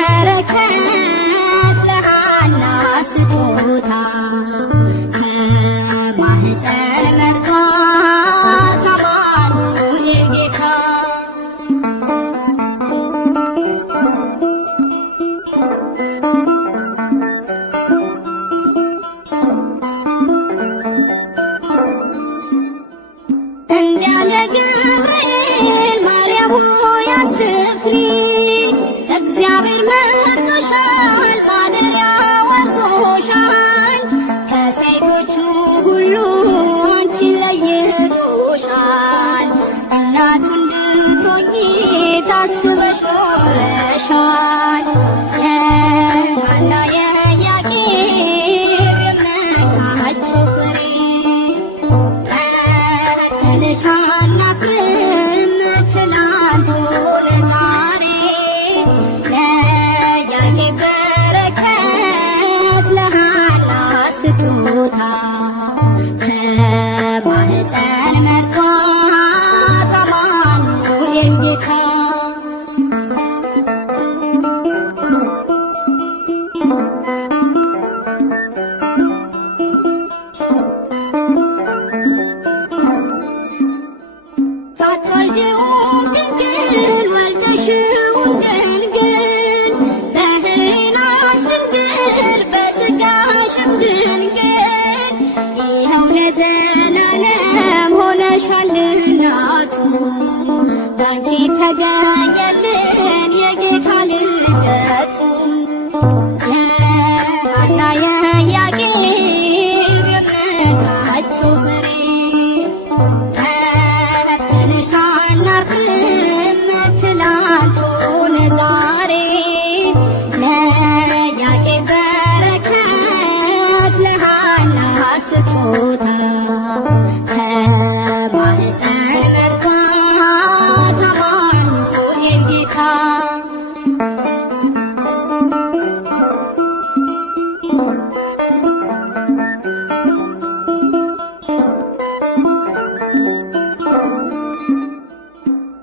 በረከት ለሃና ስጦታ ከማህፀን መርጧት አማኑኤል ጌታ እንዲያለ ገብርኤል ማርያም ሆይ አትፍሪ እግዚአብሔር መርጦሻል ማደሪያው አድርጎሻል ከሴቶቹ ሁሉ አንቺን ለይቶሻል እናቱ እንድትሆኚ ታስበሽ ኖረሻል የሐና የኢያቄም የእምነታቸው ፍሬ ተነሽ አናፍርም ትላንት ሆነ ዛሬ ለኢያቄም በረከት ለሃና ስጦታ ከማህፀን መርጧት አማኑኤል ጌታ ሳትወልጂውም ድንግል ወልደሽውም ድንግል በሕሊናሽ ድንግል በሥጋሽም ድንግል ይኸው ለዘላለም ሆነሻል እናቱ ባንቺ ተገኘልን የጌታ ልደቱ የሐና የኢያቄም የእምነታቸው ፍሬ ተነሽ አናፍርም ትላንት ሆነ ዛሬ ለኢያቄም በረከት ለሃና ስጦታ ከማህፀን መርጧት አማኑኤል ጌታ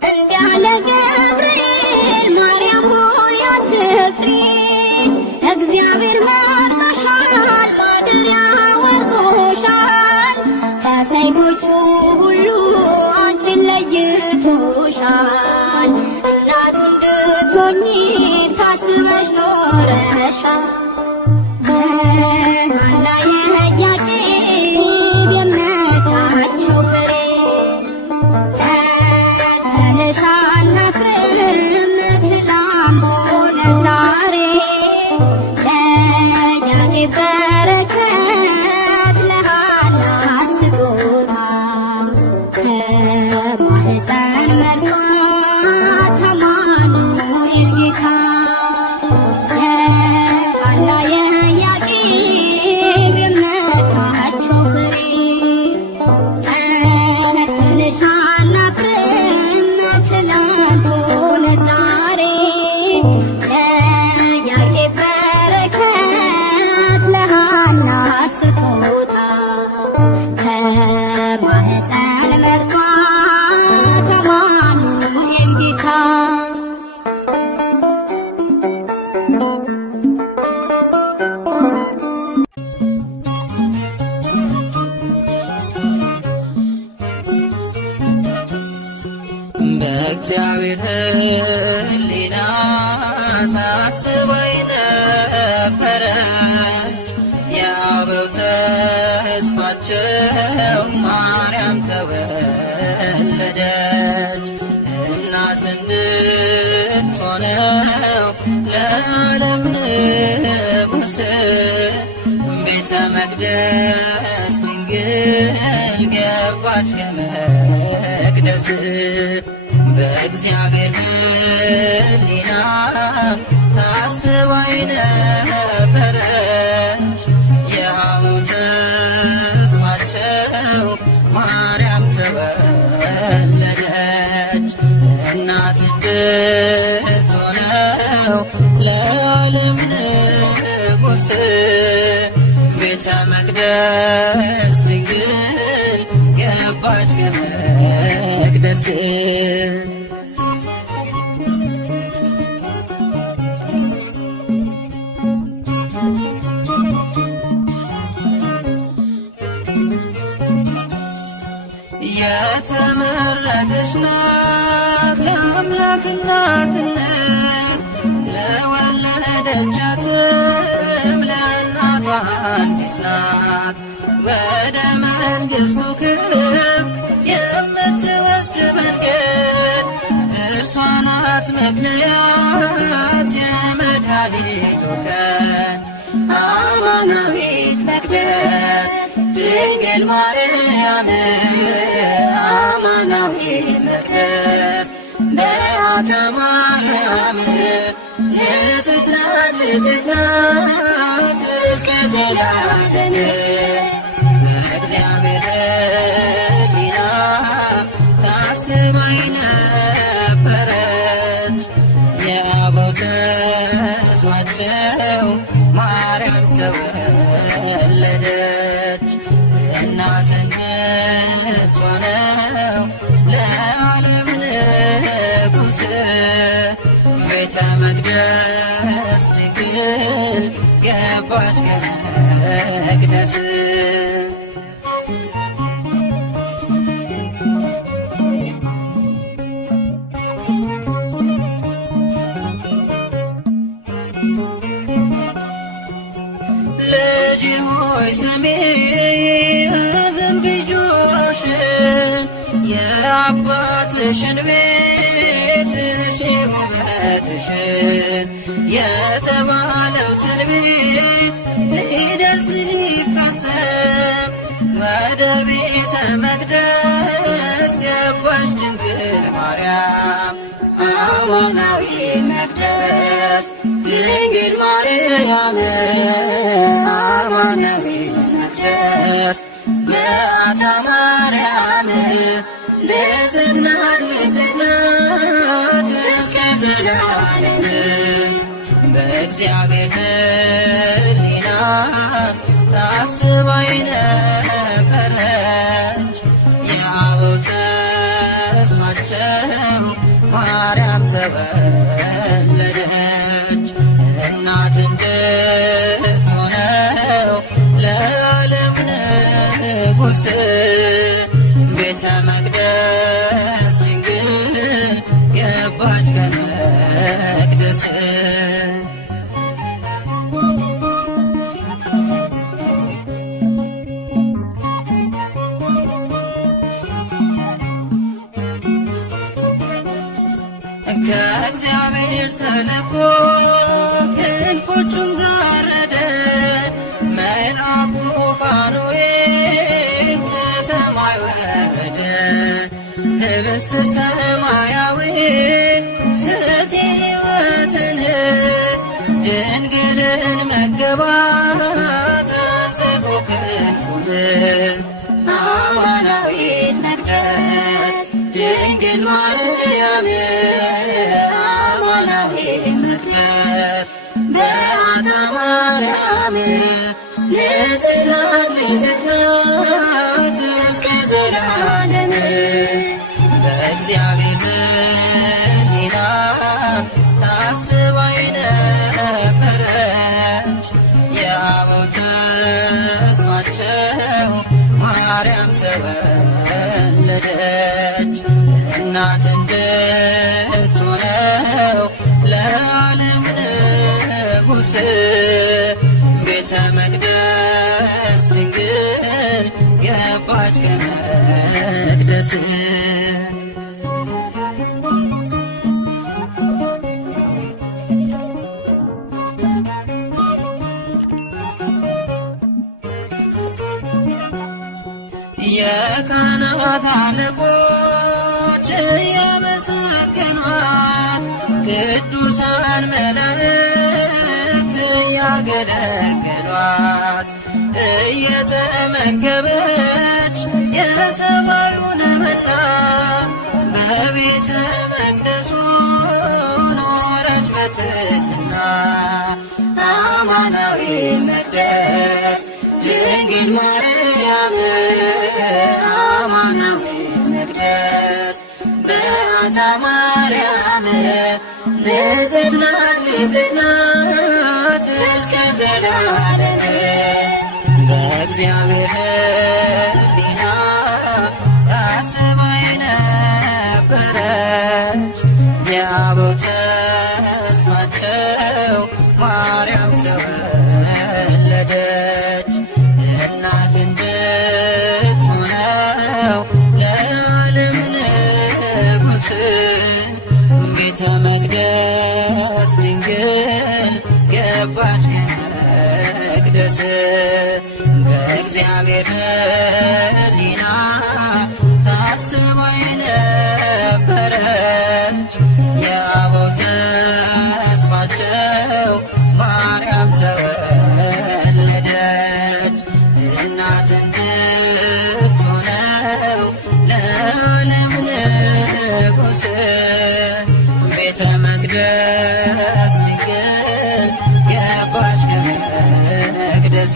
እንዲያለ ገብርኤል ማርያም ሆይ አትፍሪ እግዚአብሔር መርጦሻል ማደሪያው አድርጎሻል ከሴቶቹ ሁሉ አንቺን ለይቶሻል እናቱ እንድትሆኚ ታስበሽ ኖረሻል የሐና የኢያቄም የእምነታቸው ፍሬ ተነሽ አናፍርም ትላንት ሆነ ዛሬ ለኢያቄም በረከት ለሃና ስጦታ ከማህፀን መርጧት አማኑኤል ጌታ የሐና የኢያቄም የእምነታቸው ፍሬ ተነሽ አናፍርም ትላንት ሆነ ዛሬ ለኢያቄም በረከት ለሃና ስጦታ ከማህፀን መርጧት አማኑኤል ጌታ በእግዚአብሔር ሕሊና ታስባ ነበረች የአበው ተስፋቸው ማርያም ተወለደች እናት እንድትሆነው ለዓለም ንጉሥ ቤተ መቅደስ ድንግል ገባች ከመቅደስ በእግዚአብሔር ሕሊና ታስባ ነበረች የአበው ተስፋቸው ማርያም ተወለደች እናት እንድትሆነው ለዓለም ንጉሥ ቤተ መቅደስ ድንግል ገባች ከመቅደስ እናትነት ለወለደቻትም ለእናቷ አንዲት ናት። ወደ መንግሥቱ ክብር የምትወስድ መንገድ እርሷ ናት ምክንያት የመድኃኒቱ ቀን። አማናዊት መቅደስ ድንግል ማርያም አማናዊት መቅደስ በዓታ ማርያም ንጽሕት ናት ንጽሕት ናት እስከ ዘላለም። በእግዚአብሔር ሕሊና ታስባ ነበረች የአበው ተስፋቸው ማርያም ተወለደች። እናት እንድትሆነው ለዓለም ንጉሥ ቤተ መቅደስ ድንግል ገባች ከመቅደስ። ልጅ ሆይ ስሚ አዘንብዪ ጆሮሽን የአባትሽን ቤት እሺ ውበትሽን የተባለው ትንቢት ሊደርስ ሊፈጸም ወደ ቤተ መቅደስ ገባች ድንግል ማርያም አማናዊት መቅደስ ድንግል ማርያም አማናዊት መቅደስ በዓታ ማርያም ንጽሕት ናት ንጽሕት ናት እስከ ዘላለም። በእግዚአብሔር ሕሊና ታስባ ነበረች የአበው ተስፋቸው ማርያም ተወለደች። እናት እንድትሆነው ለዓለም ንጉሥ ቤተ መቅደስ ድንግል ገባች ከመቅደስ። ከእግዚአብሔር ተልኮ ክንፎቹን ጋረደ መልአኩ ፋኑኤል ከሰማይ ወረደ። ኅብስተ ሰማያዊ ስእቲ ሕይወትን ድንግልን መገባት ጽፎ ክንፉን አማናዊት መቅደስ ድንግል ማርያም አማናዊት መቅደስ በዓታ ማርያም ንጽሕት ናት ንጽሕት ናት እስከ ዘላለም። በእግዚአብሔር ሕሊና ታስባ ነበረች የአበው ተስፋቸው ማርያም ተወለደች። እናት እንድትሆነው ለዓለም ንጉሥ ቤተ መቅደስ ድንግል ገባች ከመቅደስ። የካህናት አለቆች እያመሰገኗት ቅዱሳን መላእክት እያገለገሏት እየተመገበች የሰማዩን መና በቤተ መቅደሱ ኖረች በትሕትና። አማናዊት መቅደስ ድንግል ማርያም አማናዊት መቅደስ በዓታ ማርያም ንጽሕት ናት ንጽሕት ናት እስከ ዘላለም። በእግዚአብሔር ሕሊና ታስባ ነበረች የአበው ተስፋቸው ማርያም ተወለደች። እናት እንድትሆነው ለዓለም ንጉሥ ቤተ መቅደስ ድንግል ገባች ከመቅደስ። በእግዚአብሔር ሕሊና ታስባ የነበረች የአበው ተስፋቸው ማርያም ተወለደች። እናት እንድትሆነው ለዓለም ንጉሥ ቤተ መቅደስ ድንግል ገባች ከመቅደስ።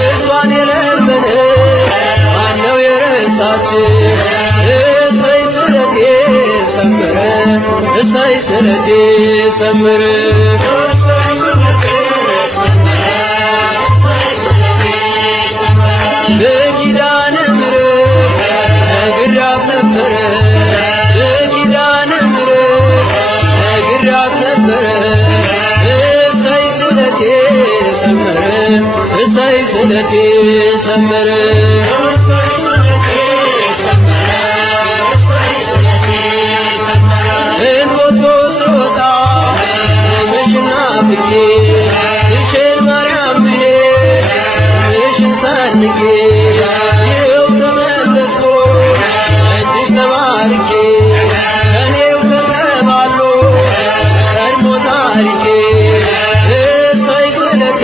እሷን የለመነ ማነው እሰይ ስለቴ ሰመረ እሰይ ስለቴ ሰመረ በኪዳነ ምሕረት ግዳፍ ነበረ በኪዳነ ምሕረት ግዳፍ ነበረ እሰይ ስለቴ ሰመረ እሰይ ስለቴ ሰመረ እንጦጦ ስወጣ መሽና ብዬ እሽን ማርያም ብዬ እሽን ሳንጌ ይኸው ተመለስኩ እጅሽ ተባርኬ እኔው ተቀባሎ ቀድሞ ታሪኬ እሰይ ስለቴ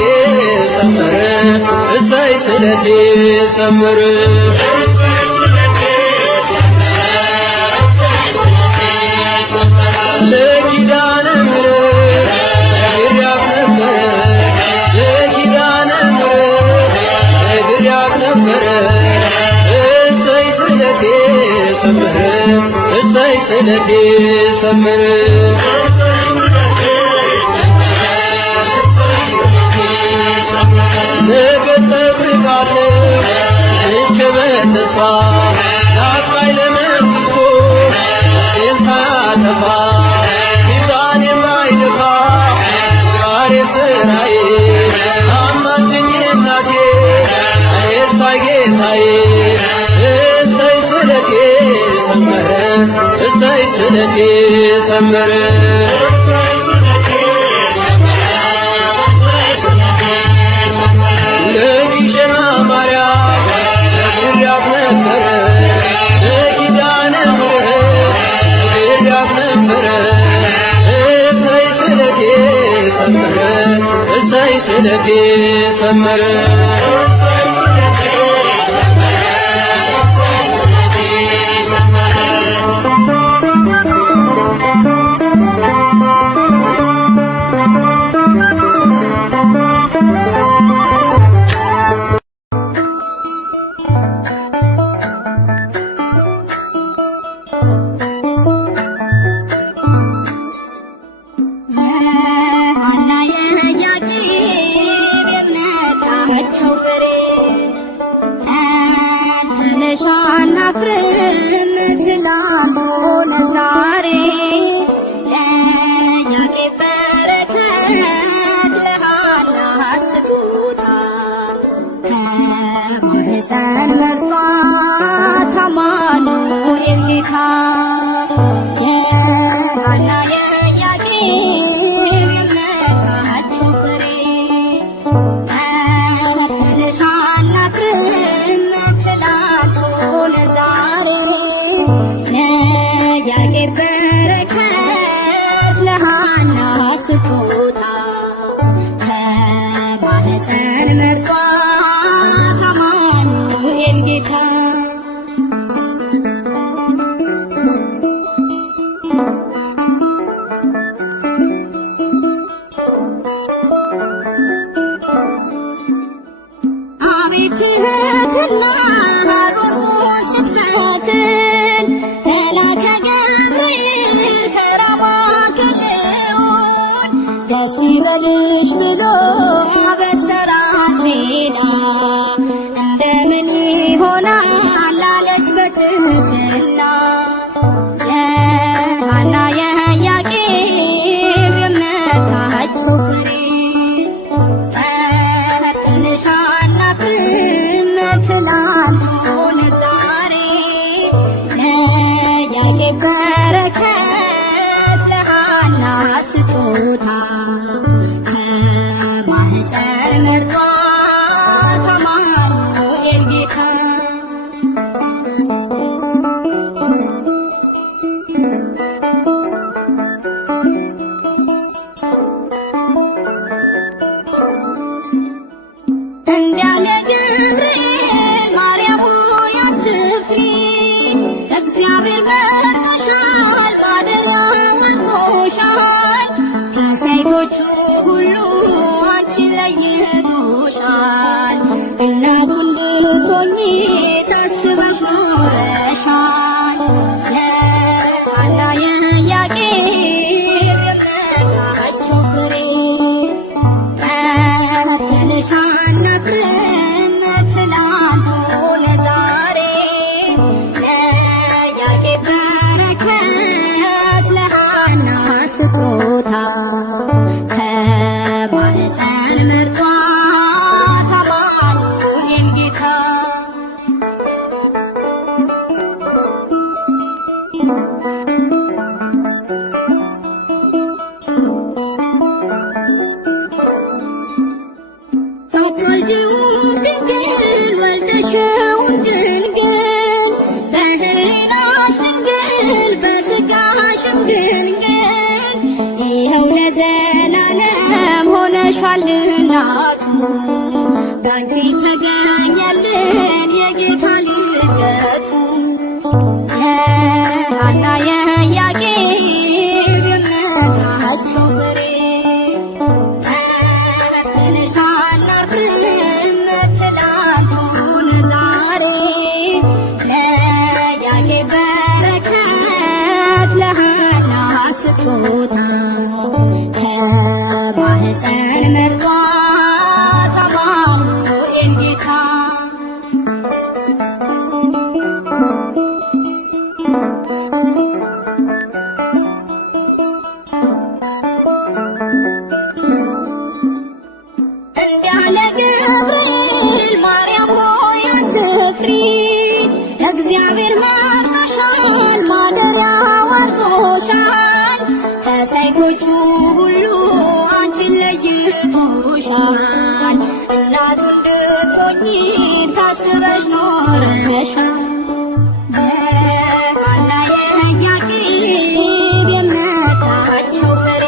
ሰመረ እሰይ ስለቴ ሰመረ ለኪዳነ ምሕረት ግዳፍ ነበረ ለኪዳነ ምሕረት ግዳፍ ነበረ እሰይ ስለቴ ሰመረ እሰይ ስለቴ ሰመረ ነገ እጠብቃለሁ እንቼ በተስፋ ናፍቃኝ ለመንግሥቱ ነፍሴን ሳያጠፋ ሚዛን የማይደፋ ዛሬ ስራዬ አማልጅኝ እናቴ አይርሳኝ ጌታዬ እሰይ ስለቴ ሰመረ እሰይ ስለቴ ሰመረ ለግሸና ማርያም ግዳፍ ነበረ ለኪዳነ ምሕረት ግዳፍ ነበረ እሰይ ስለቴ ሰመረ እሰይ ስለቴ ሰመረ በረከት ለሃና ስጦታ እናቱ ባንቺ ተገኘልን የጌታ ልደቱ ሐና የኢያቄም የእምነታቸው ፍሬ ትንሽ አናፍርም ትላንቱን ዛሬ ለኢያቄም በረከት ለሐና ስጦታ ከማኅፀን መርጧት አማኑኤል ጌታ እንዳለ ገብርኤል ማርያም ሆይ አትፍሪ እግዚአብሔር መርጦሻል ማደሪያው አድርጎሻል ከሴቶቹ ሁሉ አንቺን ለይቶሻል እናቱ እንድትሆኚ ታስበሽ ኖረሻል ሐና የኢያቄም የእምነታቸው ፍሬ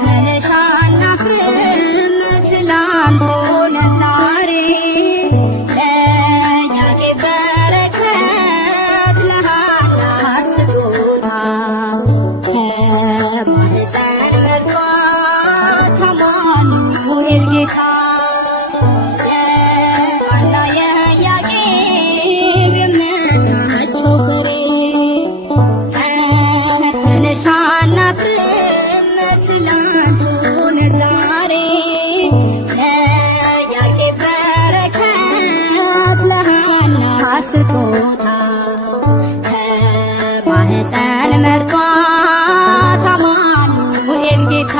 ተነሽ አናፍርም ትላንት ሆነ ዛሬ ለኢያቄም በረከት ለሐና ስጦታ ከማኅፀን መርጧት አማኑኤል ጌታ ሐና የኢያቄም የእምነታቸው ፍሬ ተነሽ አናፍርም ትላንት ሆነ ዛሬ ለኢያቄም በረከት ለሐና ስጦታ ከማኅፀን መርጧት አማኑኤል ጌታ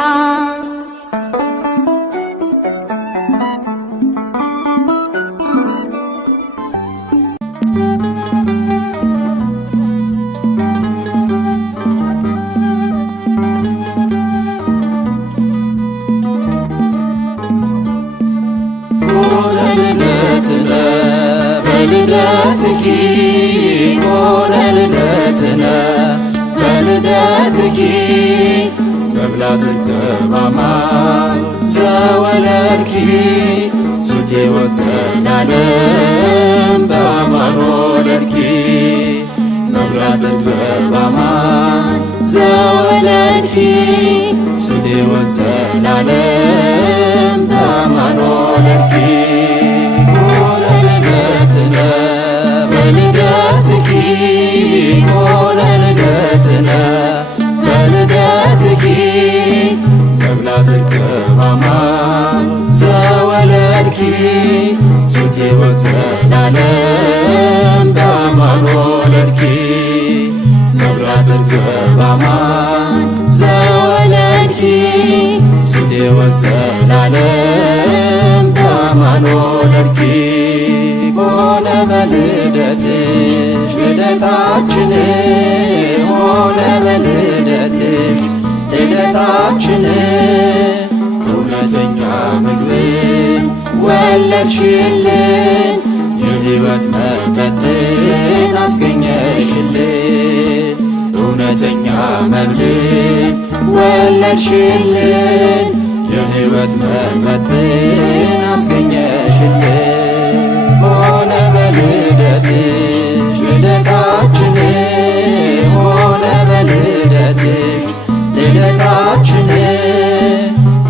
ኮለልደትነ በልደትኪ ኮለልደትነ በልደትኪ መብላ ዘተባማ ዘወለድኪ ሱቴ ወዘላለም በአማን ወለድኪ መብላ ዘተባማ ዘወለድኪ ሱቴ ወዘላለም በአማን ወለድኪ ኮለልደትነ በልደትኪ ኮለልደትነ በልደትኪ መብላ ዘተባማ ዘወለድኪ ሱቴ ወዘላለም በአማን ወለድኪ መብላ ዘተባማ ዘወለድኪ ሱቴ ወዘላለም በአማን ወለድኪ ሆነ በልደትሽ ልደታችን ሆነ በልደትሽ ልደታችን እውነተኛ ምግብን ወለድሽልን የሕይወት መጠጥን አስገኘሽልን እውነተኛ መብልን ወለድሽልን የሕይወት መጠጥን አስገኘሽልን ሆነ በልደትሽ ልደታችን ሆነ በልደትሽ ልደታችን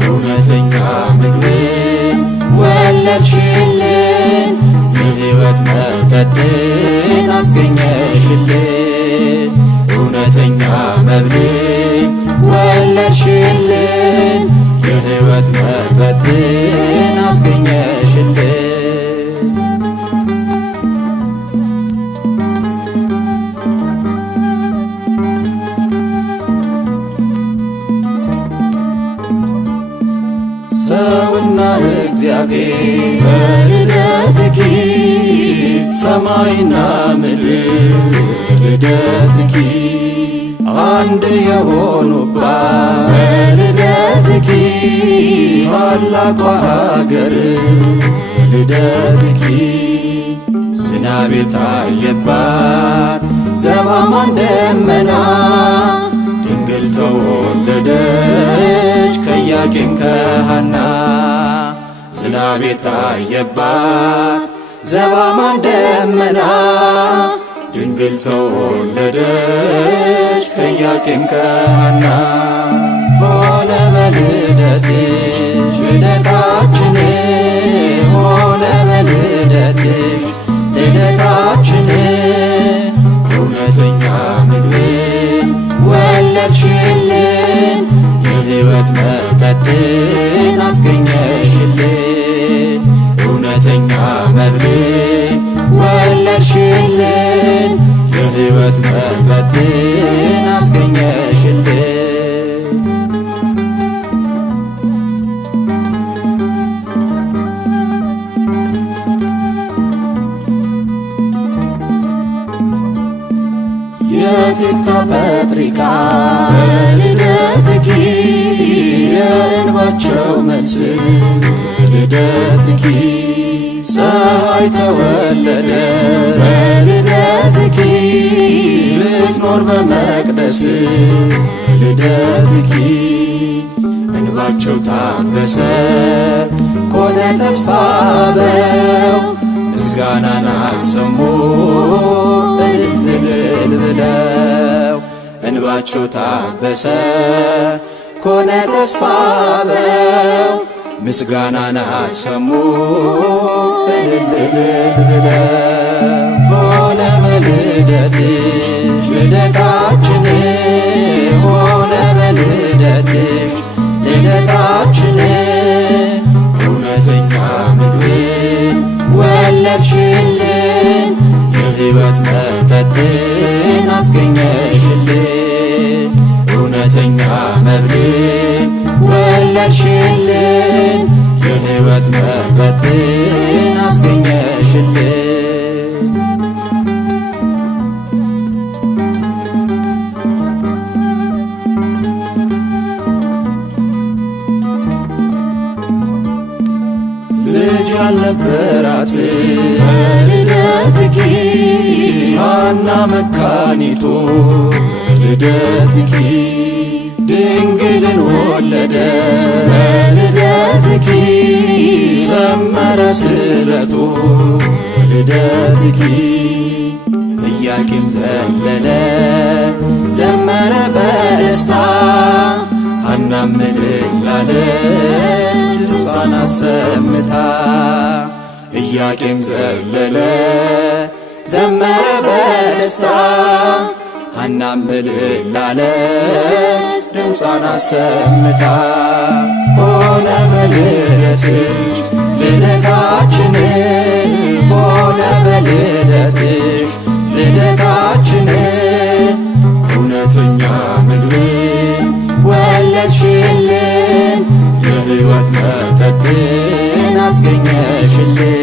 እውነተኛ ምግብን ወለድሽልን የሕይወት መጠጥን አስገኘሽልን እውነተኛ መብልን ወለድሽልን የሕይወት መጠጥን አስገኘሽልን ሰውና እግዚአብሔር በልደትኪ ሰማይና ምድር ልደትኪ አንድ የሆኑባት በልደትኪ ታላቋ ሀገር ልደትኪ ዝናብ የታየባት ዘባማን ደመና ድንግል ተወለደች ከኢያቄም ከሐና ዝናብ የታየባት ዘባማን ደመና ድንግል ተወለደች ከኢያቄም ከሐና ሆነ በልደትሽ ልደታችን ሆነ በልደትሽ ልደታችን እውነተኛ ምግብን ወለድሽልን የሕይወት መጠጥን አስገኘሽልን እውነተኛ መብልን ወለድሽልን የሕይወት መጠጥን አስገኘሽልን የቴክታ ጴጥሪቃ በልደትኪ የእንባቸው መልስ ልደትኪ ፀሐይ ተወለደ በልደትኪ ልትኖር በመቅደስ ልደትኪ እንባቸው ታበሰ ኮነ ተስፋ በው ምስጋናን አሰሙ እልል ብለው እንባቸው ታበሰ ኮነ ተስፋ በው ምስጋናን አሰሙ እልል ብለው ሆነ በልደትሽ ልደታችን ሆነ በልደትሽ ልደታችን እውነተኛ ምግብን ወለድሽልን የሕይወት መጠጥን አስገኘሽልን እውነተኛ መብልን ወለድሽልን የሕይወት መጠጥን አስገኘሽልን ልጅ ያልነበራት በልደትኪ ሐና መካኒቱ ልደትኪ ድንግልን ወለደ በልደትኪ ሰመረ ስለቱ ልደትኪ ኢያቄም ዘለለ ዘመረ በደስታ ሐናም እልል አለች ድምጿን አሰምታ ኢያቄም ዘለለ ዘመረ በደስታ ሐናም እልል አለች ድምጿን አሰምታ ሆነ በልደትሽ ልደታችን ሆነ በልደትሽ ልደታችን እውነተኛ ምግብን ወለድሽልን የሕይወት መጠጥን አስገኘሽልን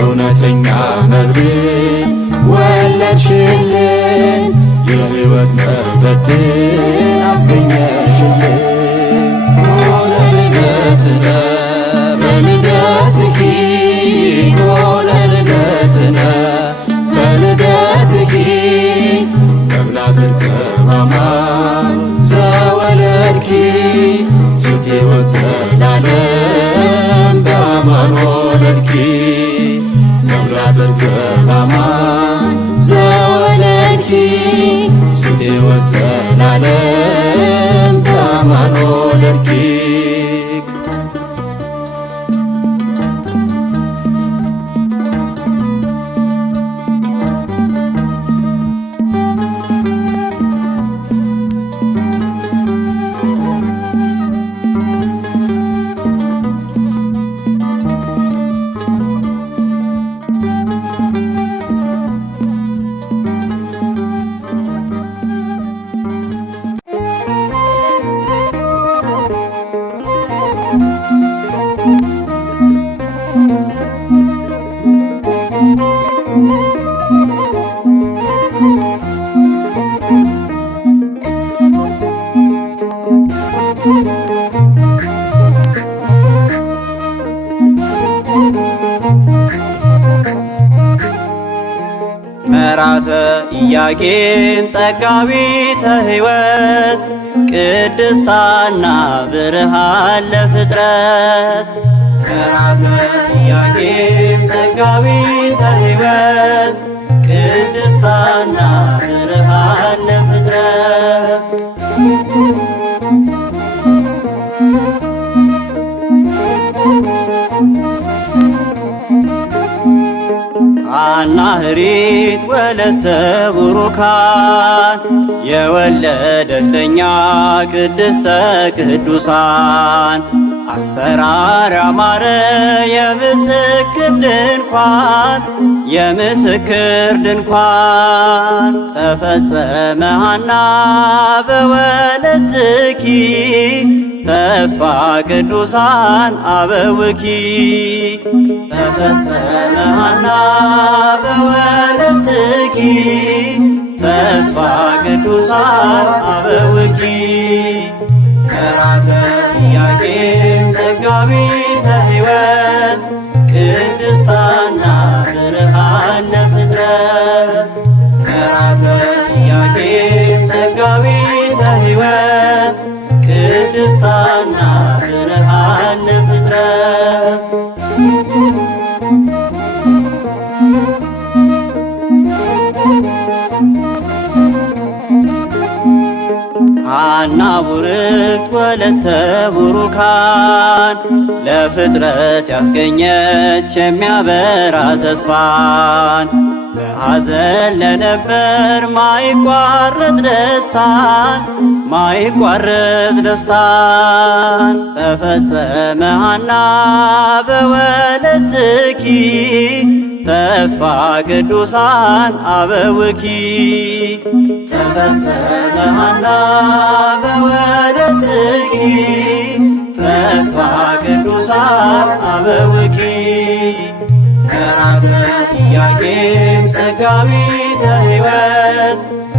እውነተኛ መብልን ወለድሽልን የሕይወት መጠጥን አስገኘሽልን ሆነ ልደትነ በልደትኪ ሆነ ልደትነ በልደትኪ መብላትን ከማማ ዘወለድኪ ስትሕይወት ዘላለም በአማን ወለድኪ መብላትን ከማማ ዘወለድኪ ስትሕይወት ዘላለም በአማን ወለድኪ ኢያቄም ጸጋዊተ ሕይወት ቅድስት ሐና ብርሃን ለፍጥረት ከራተ ኢያቄም ጸጋዊተ ሕይወት ቅድስት ሐና ብርሃን ለፍጥረት ሐና ህሪት ወለተ ቡሩካን የወለደች ለኛ ቅድስተ ቅዱሳን አሰራር ያማረ የምስክር ድንኳን የምስክር ድንኳን ተፈጸመ ሐና በወለትኪ ተስፋ ቅዱሳን አበውኪ ተፈጸመ ሐና በወለትኪ ተስፋ ቅዱሳን አበውኪ ከራተ ኢያቄም ጸጋዊተ ሕይወት ቅድስት ሐና ብርሃን ለፍጥረት ከራተ ኢያቄም ጸጋዊተ ሕይወት ቅድስት ሐና ብርሃን ለፍጥረት ሐና ቡርክት ወለተ ቡሩካን ለፍጥረት ያስገኘች የሚያበራ ተስፋን በሐዘን ለነበር ማይቋረጥ ደስታን ማይቋረጥ ደስታን ተፈጸመ ሐና በወለትኪ ተስፋ ቅዱሳን አበውኪ ተፈጸመ ሐና በወለትኪ ተስፋ ቅዱሳን አበውኪ ከራተ ኢያቄም ጸጋዊተ ሕይወት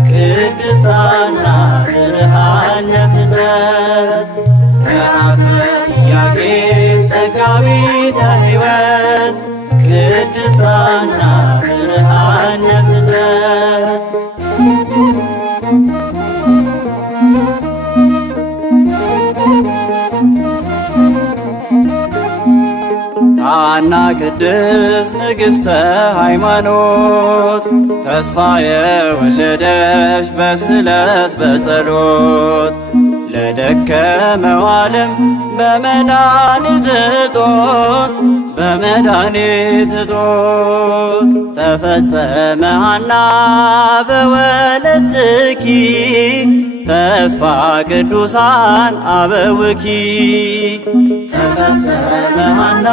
ቅድስት ሐና ብርሃን ለፍጥረት ከራተ ኢያቄም ጸጋዊተ ሕይወት ቅድስት ሐና ብርሃን ለፍጥረት ሐና ቅድስት ንግሥተ ሃይማኖት ተስፋ የወለደች በስለት በጸሎት ለደከመው ዓለም በመድኃኒት እጦት በመድኃኒት እጦት ተፈጸመ ሐና በወለትኪ ተስፋ ቅዱሳን አበውኪ ተፈጸመ ሐና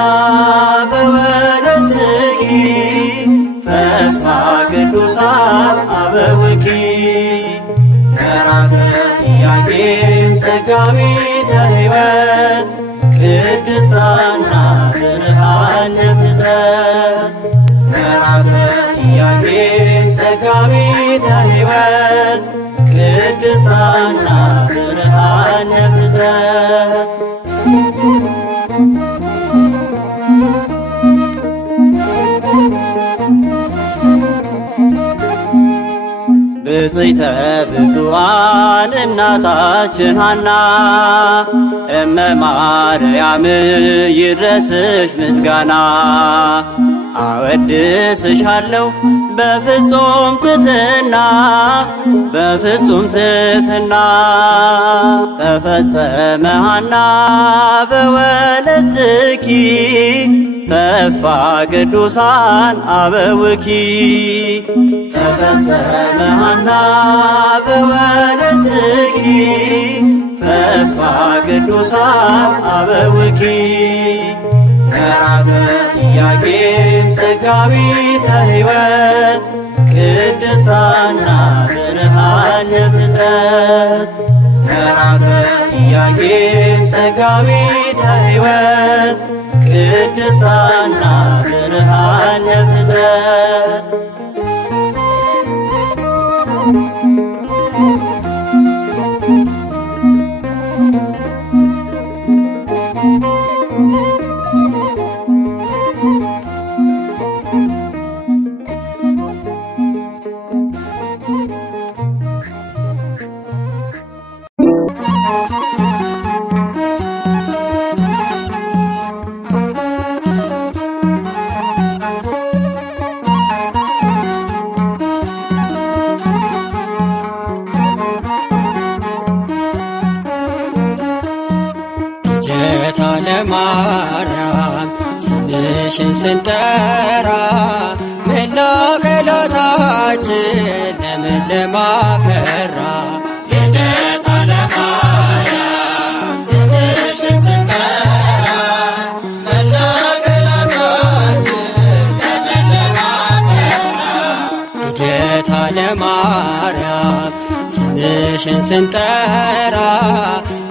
በወለትኪ ተስፋ ቅዱሳን አበውኪ ከራተ ኢያቄም ጸጋዊተ ሕይወት ቅድስት ሐና ብርሃን ለፍጥረት ከራተ ኢያቄም ጸጋዊተ ሕይወት ቅድስት ሐና ብርሃን ለፍጥረት ብፅዕተ ብፁዓን እናታችን ሐና እመ ማርያም ይድረስሽ ምስጋና አወድስሻለሁ በፍጹም ትሕትና በፍጹም ትሕትና ተፈጸመ ሐና በወለትኪ ተስፋ ቅዱሳን አበውኪ ተፈጸመ ሐና በወለትኪ ተስፋ ቅዱሳን አበውኪ ከራተ ኢያቄም ጸጋዊተ ሕይወት ቅድስት ሐና ብርሃን ለፍጥረት ከራተ ኢያቄም ጸጋዊተ ሕይወት ቅድስት ሐና ብርሃን ለፍጥረት ማርያም ስምሽን ስንጠራ መላ አካላታችን ለምለም አፈራ። ልደታ ለማርያም ስምሽን ስንጠራ መላ አካላታችን ለምለም አፈራ። ልደታ ለማርያም ስምሽን ስንጠራ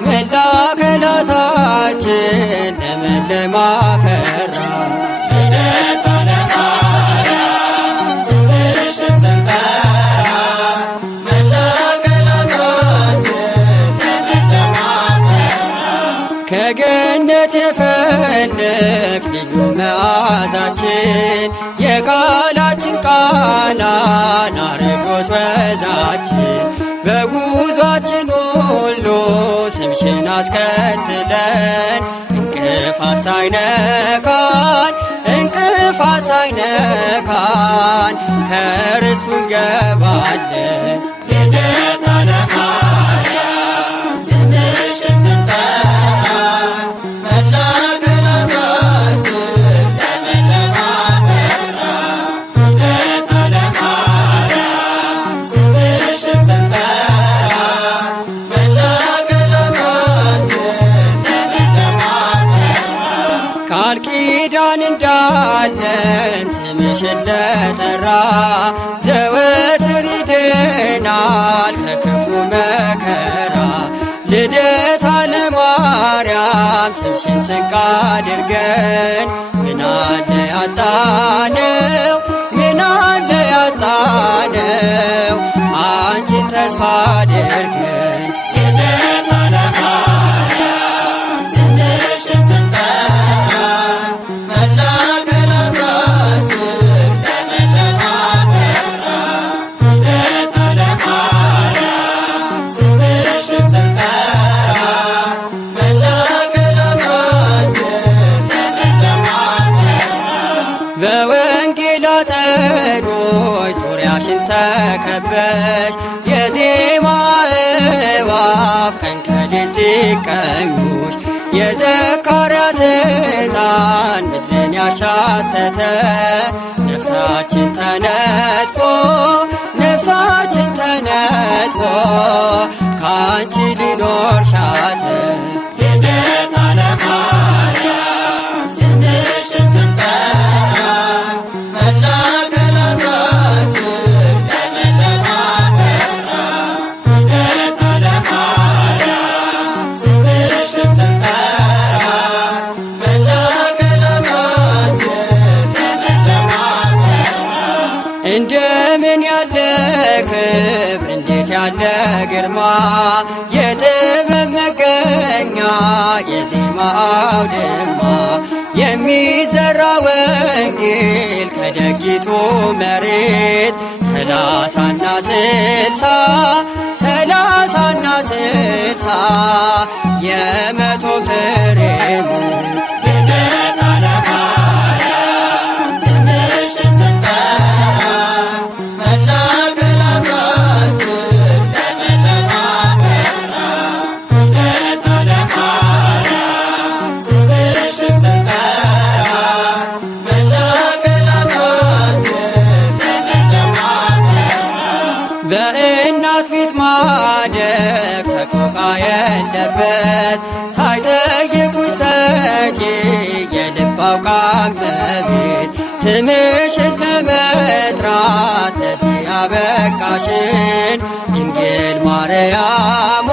መላ አካላታችን ለምለም አፈራ። ልደታ ለማርያም ስምሽን ስንጠራ መላ አካላታችን ለምለም አፈራ። ከገነት የፈለቅሽ ልዩ መዓዛችን የቃላችን ቃና ናርዶስ ወዛችን በጉዟችን ሁሉ ስምሽን አስከትለን እንቅፋት ሳይነካን ከርስቱ እንገባለን። ልደታ ለማርያም ስምሽን ስንጠራ መላ አካላታችን ለምለም አፈራ። ልደታ ለማርያም ስምሽን ስንጠራ መላ አካላታችን ለምለም አፈራ። ቃል ኪዳን እንዳለን ስምሽን ለጠራ ዘወትር ይድናል ከክፉ መከራ። ልደታ ለማርያም ስምሽን ስንቅ አድርገን ምናለ ያጣነው አንቺን ተስፋ አድርገን። ልደታ ለማርያም ስምሽን ስንጠራ መላ አካላታችን ለምለም አፈራ። ልደታ ለማርያም ስምሽን ስንጠራ መላ አካላታችን ለምለም አፈራ። በወንጌላት ጠዶች ዙሪያሽን ተከበሽ የዜማ እዋፍ ቀን ከሌት ሲቀኙሽ የዘካርያስ ዕጣን ምድርን ያሻተተ ነፍሳችን ተነጥቆ ካንቺ ሊኖር ሻተ። ልደታ ለማርያም ስምሽን ስንጠራ መላ አካላታችን ለምለም አፈራ። ልደታ ለማርያም ስምሽን ስንጠራ መላ አካላታችን ለምለም አፈራ። እንደምን ያለ ክብር እንዴት ያለ ግርማ የጥበብ መገኛ የዜማ አውድማ የሚዘራ ወንጌል ከደጊቱ መሬት 30 የመቶ ፍሬ ልደታ ለማርያም ስምሽን ስንጠራ መላ አካላታችን ለምለም አፈራ። ልደታ ለማርያም ስምሽን ስንጠራ መላ አካላታችን ለምለም አፈራ። በእናት ቤት ማደግ ሰቆቃ የለበት ሳይጠይቁሽ ሰጪ የልብ አውቃ እመቤት ስምሽን ለመጥራት ለዚህ ያበቃሽን ድንግል ማርያም